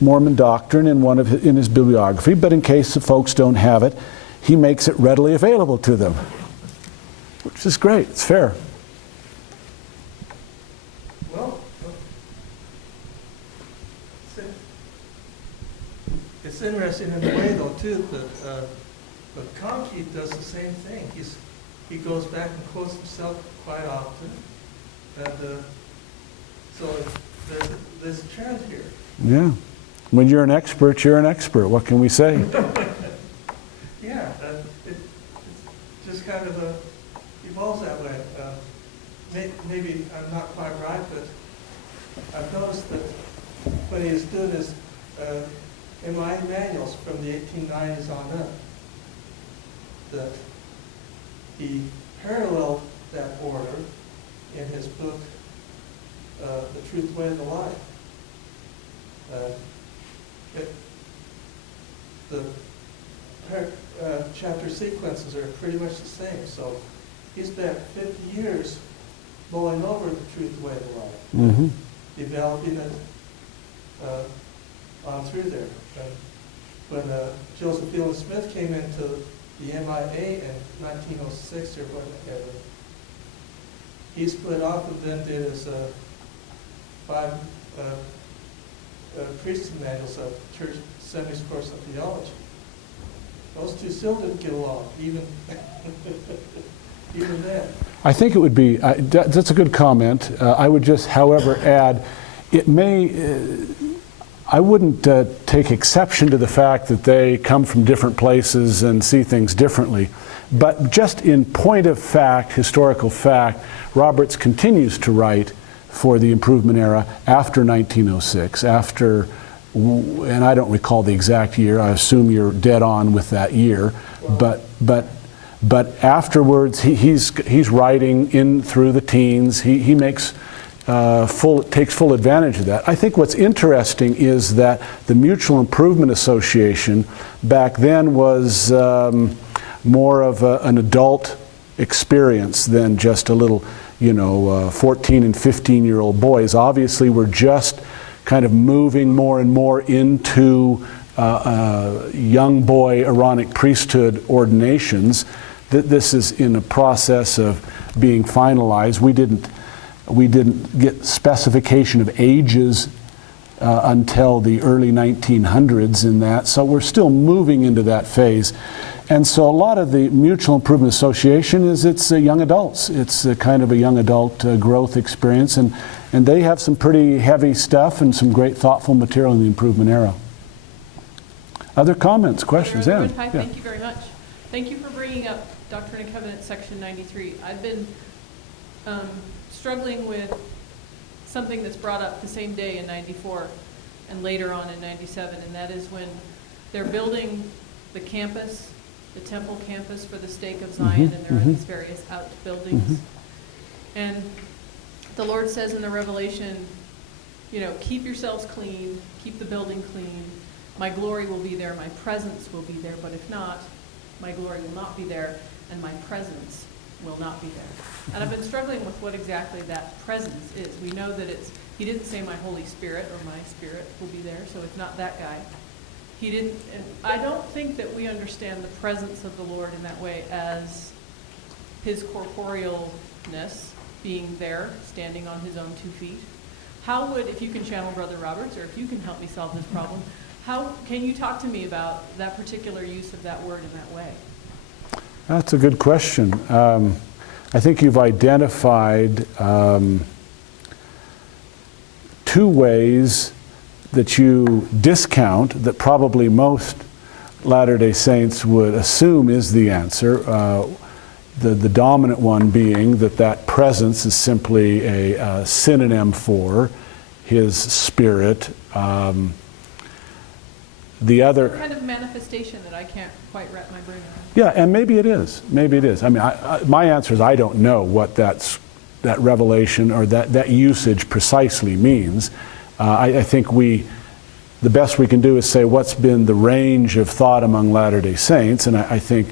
Mormon doctrine in his bibliography, but in case the folks don't have it, he makes it readily available to them, which is great. It's fair. Well, it's interesting in a way, though, too, that but Conkey does the same thing. He goes back and quotes himself quite often, and so there's a trend here. Yeah. When you're an expert, you're an expert. What can we say? Yeah, it just kind of evolves that way. Maybe I'm not quite right, but I've noticed that what he is doing is, in my manuals from the 1890s on up, that he paralleled that order in his book, The Truth, the Way, and the Life. The chapter sequences are pretty much the same. So he spent 50 years mulling over the truth, the way, the life, Mm-hmm. developing it on through there. And when Joseph Fielding Smith came into the MIA in 1906 or whatever, he split off and then did his 5 priesthood manuals of church seminary's course of theology. Those two still didn't get along, even even then. I think it would be, that's a good comment. I would just, however, add, it may, I wouldn't take exception to the fact that they come from different places and see things differently. But just in point of fact, historical fact, Roberts continues to write for the Improvement era after 1906, after, and I don't recall the exact year, I assume you're dead on with that year, but afterwards he's writing in through the teens. He makes takes full advantage of that. I think what's interesting is that the Mutual Improvement Association back then was more of an adult experience than just a little, 14 and 15-year-old boys. Obviously, we're just kind of moving more and more into young boy Aaronic priesthood ordinations. This is in a process of being finalized. We didn't get specification of ages until the early 1900s in that, so we're still moving into that phase. And so a lot of the Mutual Improvement Association it's young adults. It's kind of a young adult growth experience, and they have some pretty heavy stuff and some great thoughtful material in the Improvement era. Other comments, questions? Hi, Yeah. thank you very much. Thank you for bringing up Doctrine and Covenants, section 93. I've been struggling with something that's brought up the same day in 94 and later on in 97, and that is when they're building the campus, the temple campus for the stake of Zion, and there are these various outbuildings. And the Lord says in the Revelation, keep yourselves clean, keep the building clean. My glory will be there, my presence will be there, but if not, my glory will not be there, and my presence will not be there. And I've been struggling with what exactly that presence is. We know that he didn't say my Holy Spirit or my Spirit will be there, so it's not that guy. He didn't, and I don't think that we understand the presence of the Lord in that way as his corporealness being there, standing on his own 2 feet. How would, if you can channel Brother Roberts, or if you can help me solve this problem, how can you talk to me about that particular use of that word in that way? That's a good question. I think you've identified 2 ways that you discount that probably most Latter-day Saints would assume is the answer. The dominant one being that presence is simply a synonym for his Spirit. The other kind of manifestation that I can't quite wrap my brain around. Yeah, and maybe it is. Maybe it is. I mean, my answer is I don't know what that revelation or that usage precisely means. I think the best we can do is say what's been the range of thought among Latter-day Saints, and I think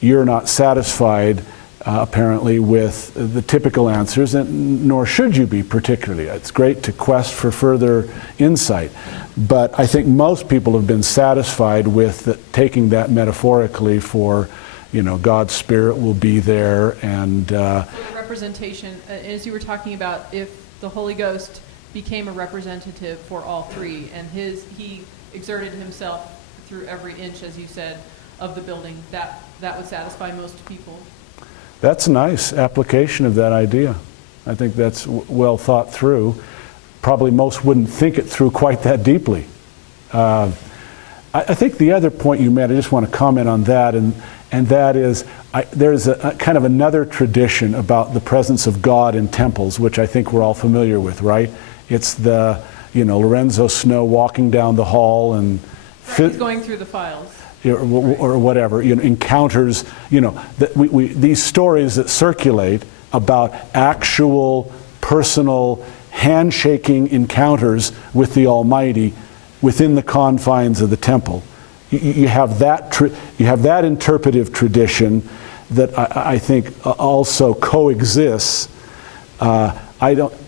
you're not satisfied apparently with the typical answers, and nor should you be particularly. It's great to quest for further insight. But I think most people have been satisfied with taking that metaphorically for, God's Spirit will be there. And so the representation, as you were talking about, if the Holy Ghost became a representative for all 3, and he exerted himself through every inch, as you said, of the building, that would satisfy most people. That's a nice application of that idea. I think that's well thought through. Probably most wouldn't think it through quite that deeply. I think the other point you made, I just want to comment on that, and that is there's a kind of another tradition about the presence of God in temples, which I think we're all familiar with, right? It's the, Lorenzo Snow walking down the hall and He's going through the files. Or whatever, encounters, these stories that circulate about actual personal handshaking encounters with the Almighty within the confines of the temple. You have that interpretive tradition that I think also coexists.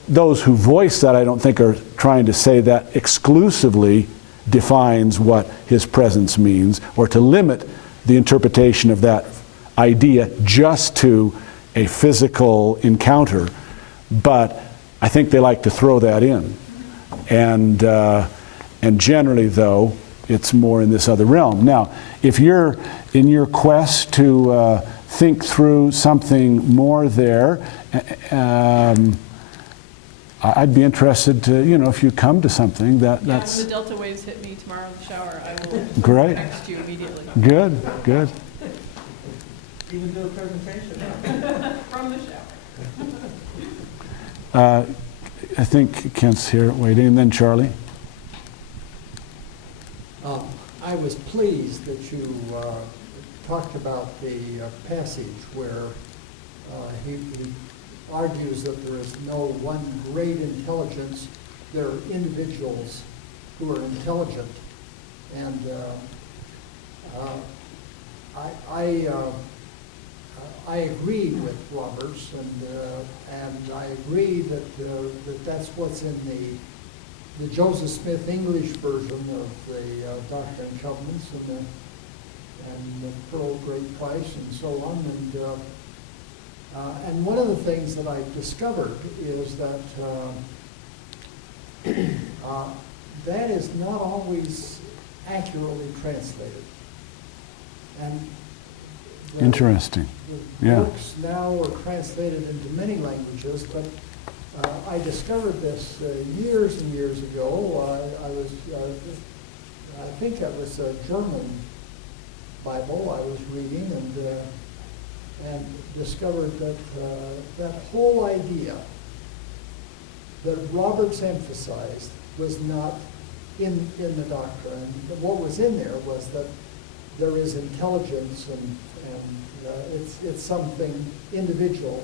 Those who voice that, I don't think, are trying to say that exclusively defines what his presence means, or to limit the interpretation of that idea just to a physical encounter. But I think they like to throw that in. And generally, though, it's more in this other realm. Now, if you're in your quest to think through something more there, I'd be interested to, if you come to something that's... Yeah, if the delta waves hit me tomorrow in the shower, I will Great. text you immediately. Good, good. Even do a presentation. From the shower. I think Kent's here waiting, and then Charlie. I was pleased that you talked about the passage where he argues that there is no one great intelligence. There are individuals who are intelligent. And I agree with Roberts, and I agree that that's what's in the Joseph Smith English version of the Doctrine and Covenants and the Pearl of Great Price and so on. And one of the things that I discovered is that that is not always accurately translated. And Interesting. the Yeah. books now are translated into many languages, but I discovered this years and years ago. I think that was a German Bible I was reading, and discovered that that whole idea that Roberts emphasized was not in the doctrine. What was in there was that there is intelligence, and it's something individual,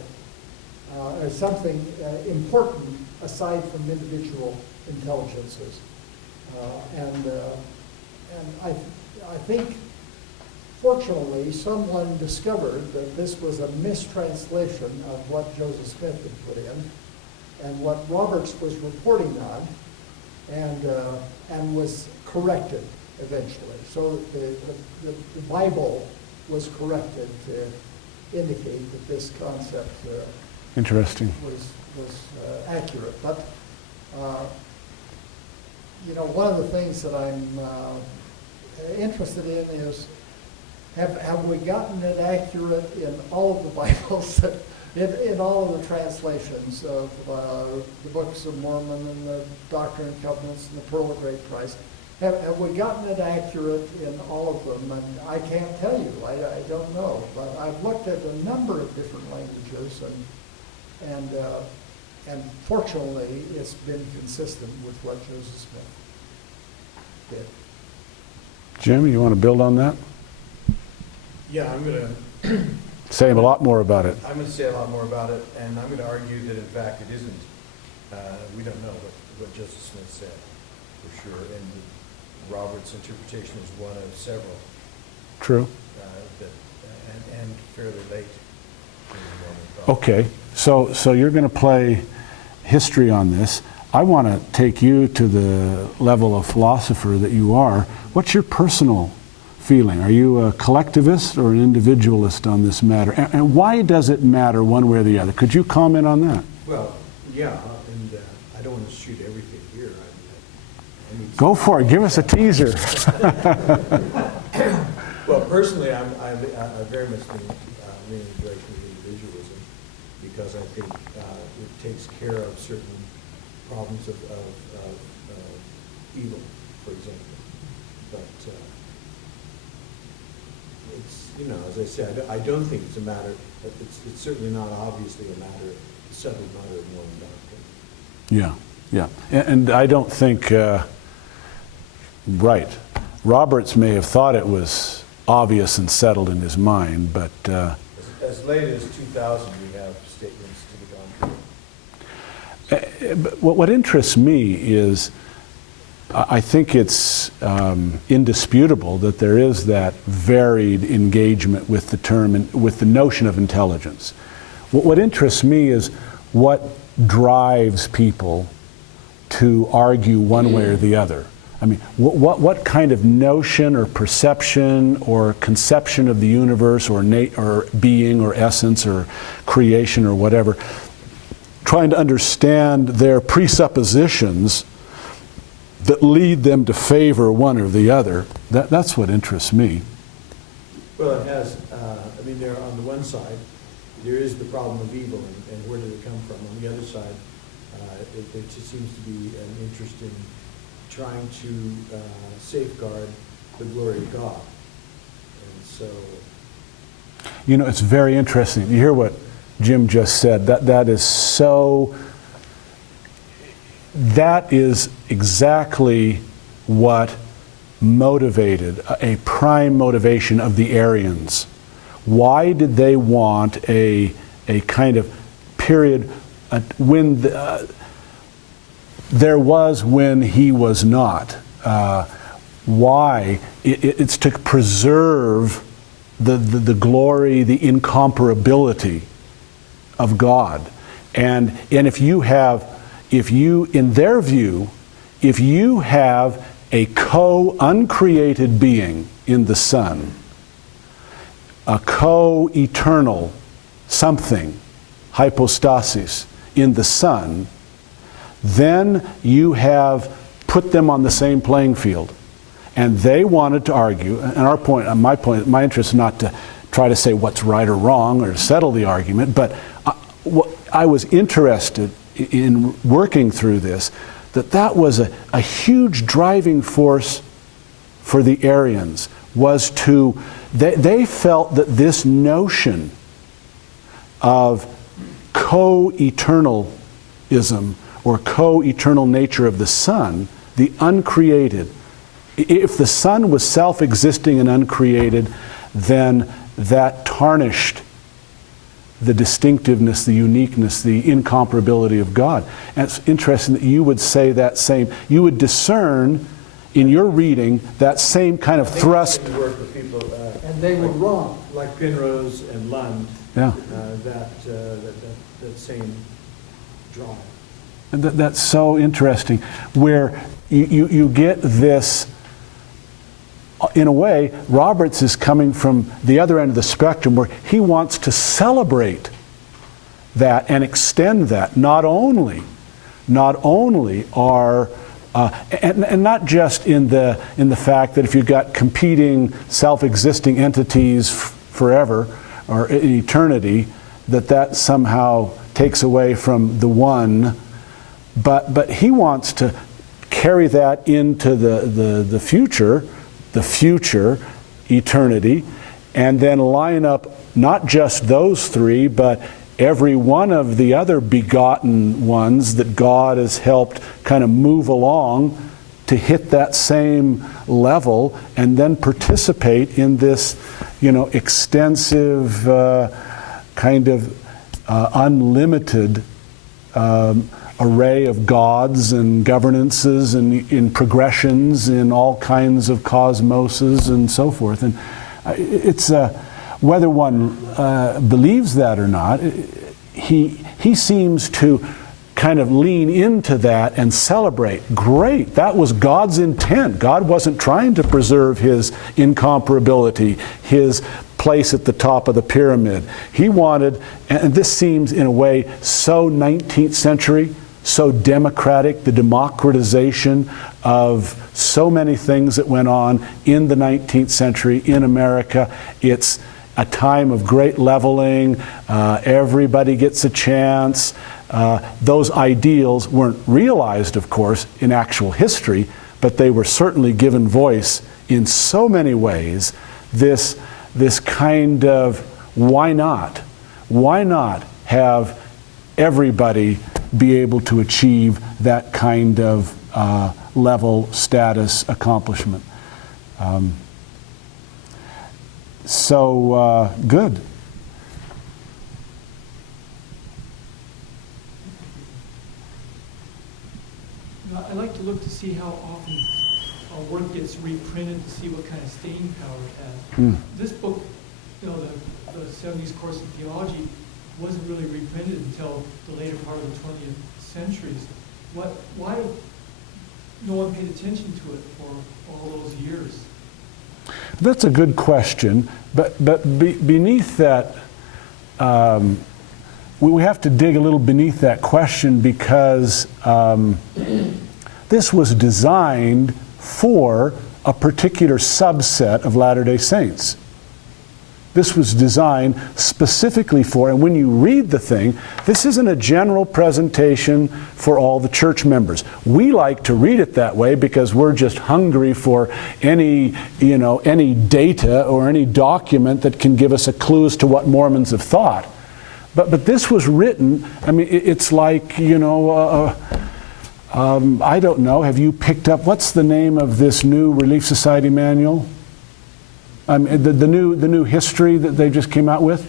or something important aside from individual intelligences. And I think, fortunately, someone discovered that this was a mistranslation of what Joseph Smith had put in, and what Roberts was reporting on, and was corrected eventually. So the Bible was corrected to indicate that this concept Interesting. was accurate. But one of the things that I'm interested in is, have we gotten it accurate in all of the Bibles, in all of the translations of the Books of Mormon and the Doctrine and Covenants and the Pearl of Great Price? Have we gotten it accurate in all of them? And I can't tell you. I don't know. But I've looked at a number of different languages, and fortunately, it's been consistent with what Joseph Smith did. Jim, you want to build on that? Yeah, I'm going Say a lot more about it. to say a lot more about it, and I'm going to argue that in fact it isn't. We don't know what Joseph Smith said for sure, and Robert's interpretation is one of several. True. And fairly late in the Mormon thought. Okay, so you're going to play history on this. I want to take you to the level of philosopher that you are. What's your personal feeling? Are you a collectivist or an individualist on this matter? And why does it matter one way or the other? Could you comment on that? Well, yeah, and I don't want to shoot everything here. I need Go for it. Give us a teaser. Well, personally, I very much lean in the direction of individualism, because I think it takes care of certain problems of evil, for example. But it's, as I said, I don't think it's a matter, it's certainly not obviously a settled matter of Mormon doctrine. Yeah. And I don't think, right, Roberts may have thought it was obvious and settled in his mind, but... As late as 2000, we have statements to the contrary. But what interests me is I think it's indisputable that there is that varied engagement with the term and with the notion of intelligence. What interests me is what drives people to argue one way or the other. I mean, what kind of notion or perception or conception of the universe or being or essence or creation or whatever, trying to understand their presuppositions that lead them to favor one or the other, that's what interests me. Well, it has, I mean, there on the one side, there is the problem of evil and where did it come from. On the other side, it just seems to be an interest in trying to safeguard the glory of God. And so... You know, it's very interesting. You hear what Jim just said. That is so... That is exactly what motivated, a prime motivation of the Arians. Why did they want a kind of period when there was when he was not? Why? It's to preserve the glory, the incomparability of God. And if you, in their view, if you have a uncreated being in the Son, a co-eternal something, hypostasis, in the Son, then you have put them on the same playing field. And they wanted to argue, and my interest is not to try to say what's right or wrong or settle the argument, but I was interested in working through this, that was a huge driving force for the Arians, was they felt that this notion of co-eternalism or co-eternal nature of the Son, the uncreated, if the Son was self-existing and uncreated, then that tarnished the distinctiveness, the uniqueness, the incomparability of God. And it's interesting that you would say that same, you would discern in your reading that same kind of thrust. Work with people, And they were wrong. like Penrose and Lund, Yeah. that same drive. And that's so interesting, where you get this, in a way, Roberts is coming from the other end of the spectrum, where he wants to celebrate that and extend that. Not only are, and not just in the fact that if you've got competing self-existing entities forever or in eternity, that somehow takes away from the one, but he wants to carry that into the future eternity, and then line up not just those three, but every one of the other begotten ones that God has helped kind of move along to hit that same level, and then participate in this, extensive kind of unlimited array of gods and governances and in progressions in all kinds of cosmoses and so forth. And it's whether one believes that or not, he seems to kind of lean into that and celebrate. Great, that was God's intent. God wasn't trying to preserve his incomparability, his place at the top of the pyramid. He wanted, and this seems in a way so 19th century, so democratic, the democratization of so many things that went on in the 19th century in America. It's a time of great leveling. Everybody gets a chance. Those ideals weren't realized, of course, in actual history, but they were certainly given voice in so many ways. This kind of, why not? Why not have everybody be able to achieve that kind of level, status, accomplishment? Good. I like to look to see how often work gets reprinted to see what kind of staying power it has. Mm. This book, the 70s course in theology, wasn't really reprinted until the later part of the 20th centuries. Why no one paid attention to it for all those years? That's a good question, but beneath that, we have to dig a little beneath that question because this was designed for a particular subset of Latter-day Saints. This was designed specifically for, and when you read the thing, this isn't a general presentation for all the church members. We like to read it that way because we're just hungry for any data or any document that can give us a clue as to what Mormons have thought. But this was written, I mean, it's like, I don't know, have you picked up, what's the name of this new Relief Society manual? The new history that they just came out with?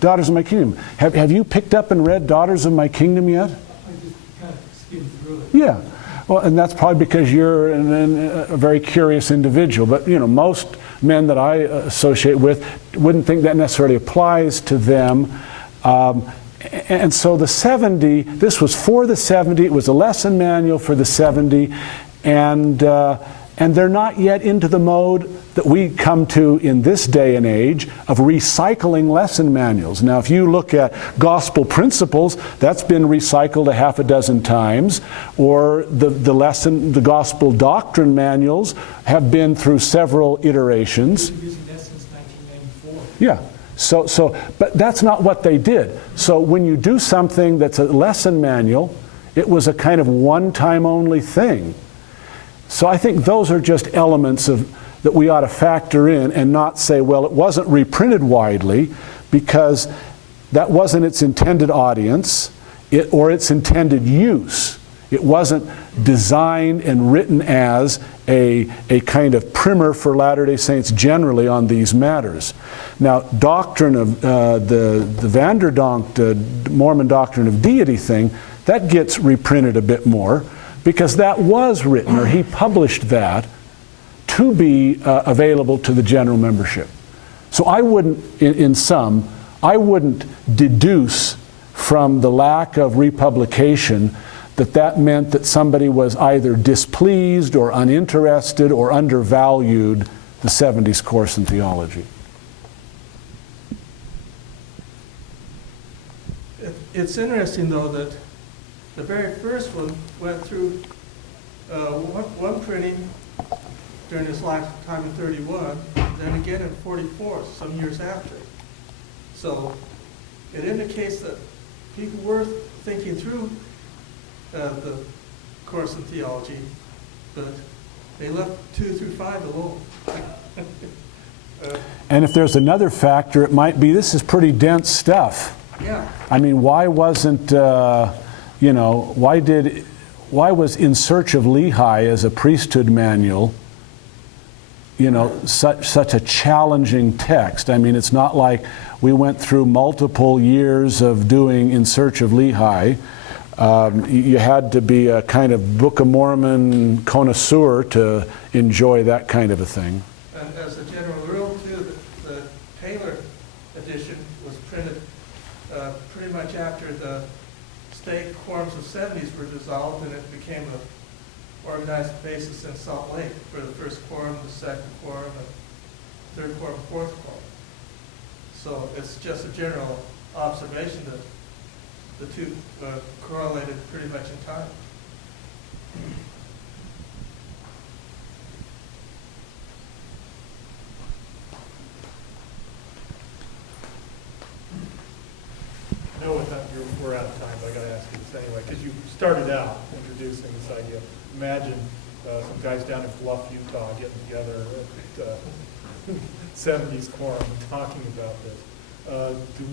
Daughters of My Kingdom. Have you picked up and read Daughters of My Kingdom yet? I just kind of skimmed through it. Yeah. Well, and that's probably because you're a very curious individual. But, most men that I associate with wouldn't think that necessarily applies to them. And so the 70, this was for the 70, it was a lesson manual for the 70, and they're not yet into the mode that we come to in this day and age of recycling lesson manuals. Now, if you look at Gospel Principles, that's been recycled a half a dozen times, or the Gospel Doctrine manuals have been through several iterations. We've been using that since 1994. Yeah. But that's not what they did. So when you do something that's a lesson manual, it was a kind of one-time only thing. So I think those are just elements that we ought to factor in and not say, well, it wasn't reprinted widely because that wasn't its intended audience or its intended use. It wasn't designed and written as a kind of primer for Latter-day Saints generally on these matters. Now, doctrine of the Vanderdonk, Mormon doctrine of deity thing, that gets reprinted a bit more because that was written, or he published that, to be available to the general membership. So I wouldn't, I wouldn't deduce from the lack of republication that meant that somebody was either displeased or uninterested or undervalued the 70s course in theology. It's interesting, though, that the very first one went through one printing during his lifetime in 31, then again in 44, some years after. So it indicates that people were thinking through the course in theology, but they left 2 through 5 alone. And if there's another factor, it might be this is pretty dense stuff. Yeah. I mean, why wasn't, why was In Search of Lehi as a priesthood manual, such a challenging text? I mean, it's not like we went through multiple years of doing In Search of Lehi. You had to be a kind of Book of Mormon connoisseur to enjoy that kind of a thing. And as a general rule, too, the Taylor edition was printed pretty much after the state quorums of 70s were dissolved, and it became an organized basis in Salt Lake for the first quorum, the second quorum, and third quorum, fourth quorum. So it's just a general observation that the two correlated pretty much in time. I know we're out of time, but I got to ask you this anyway, because you started out introducing this idea. Imagine some guys down in Bluff, Utah, getting together at 70s quorum and talking about this. Do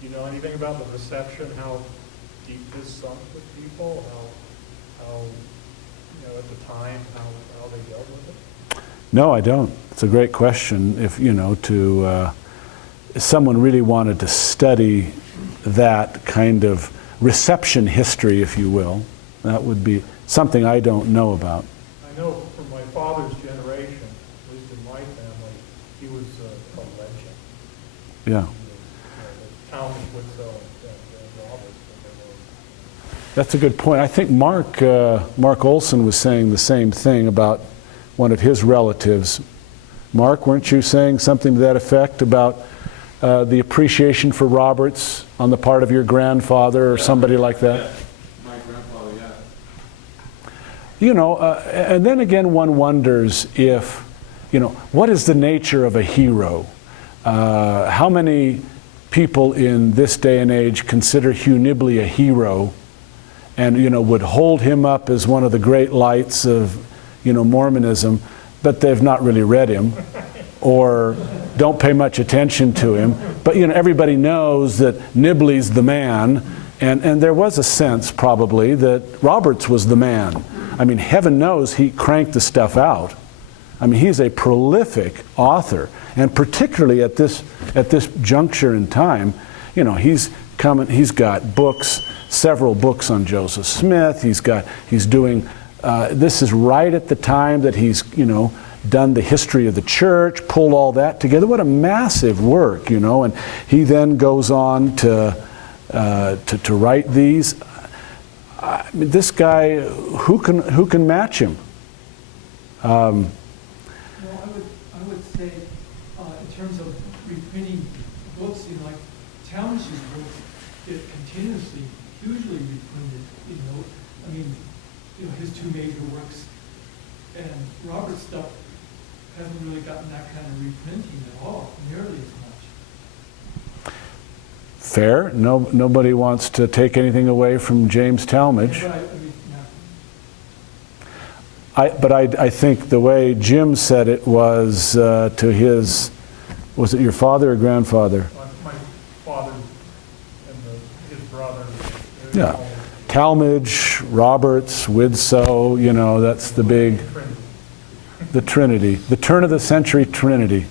you know anything about the reception, how deep this sunk with people, how at the time, how they dealt with it? No, I don't. It's a great question. If, if someone really wanted to study that kind of reception history, if you will, That would be something I don't know about. I know from my father's generation, at least in my family, he was a legend. Yeah. The town of Woodville and Robert. That's a good point. I think Mark Olson was saying the same thing about one of his relatives. Mark, weren't you saying something to that effect about the appreciation for Roberts on the part of your grandfather or somebody like that? Yeah. My grandfather, yeah. You know, and then again, one wonders if, you know, what is the nature of a hero? How many people in this day and age consider Hugh Nibley a hero and, you know, would hold him up as one of the great lights of, you know, Mormonism, but they've not really read him or don't pay much attention to him. But, you know, everybody knows that Nibley's the man, and there was a sense probably that Roberts was the man. I mean, heaven knows he cranked the stuff out. I mean, he's a prolific author, and particularly at this juncture in time, you know, he's got books, several books on Joseph Smith. He's doing. This is right at the time that he's, you know, done the history of the church, pulled all that together. What a massive work, you know. And he then goes on to write these. I mean, this guy, who can match him? No, I would say, in terms of reprinting books, you know, like Talmadge's books get continuously, hugely reprinted, you know. I mean, you know, his two major works, and Robert's stuff hasn't really gotten that kind of reprinting at all, nearly as much. Fair. No, nobody wants to take anything away from James Talmage. But I mean, yeah. I think the way Jim said it was to his, was it your father or grandfather? My father and his brother. Yeah. Talmage, Roberts, Widsoe, you know, that's the big, the Trinity, the turn of the century Trinity.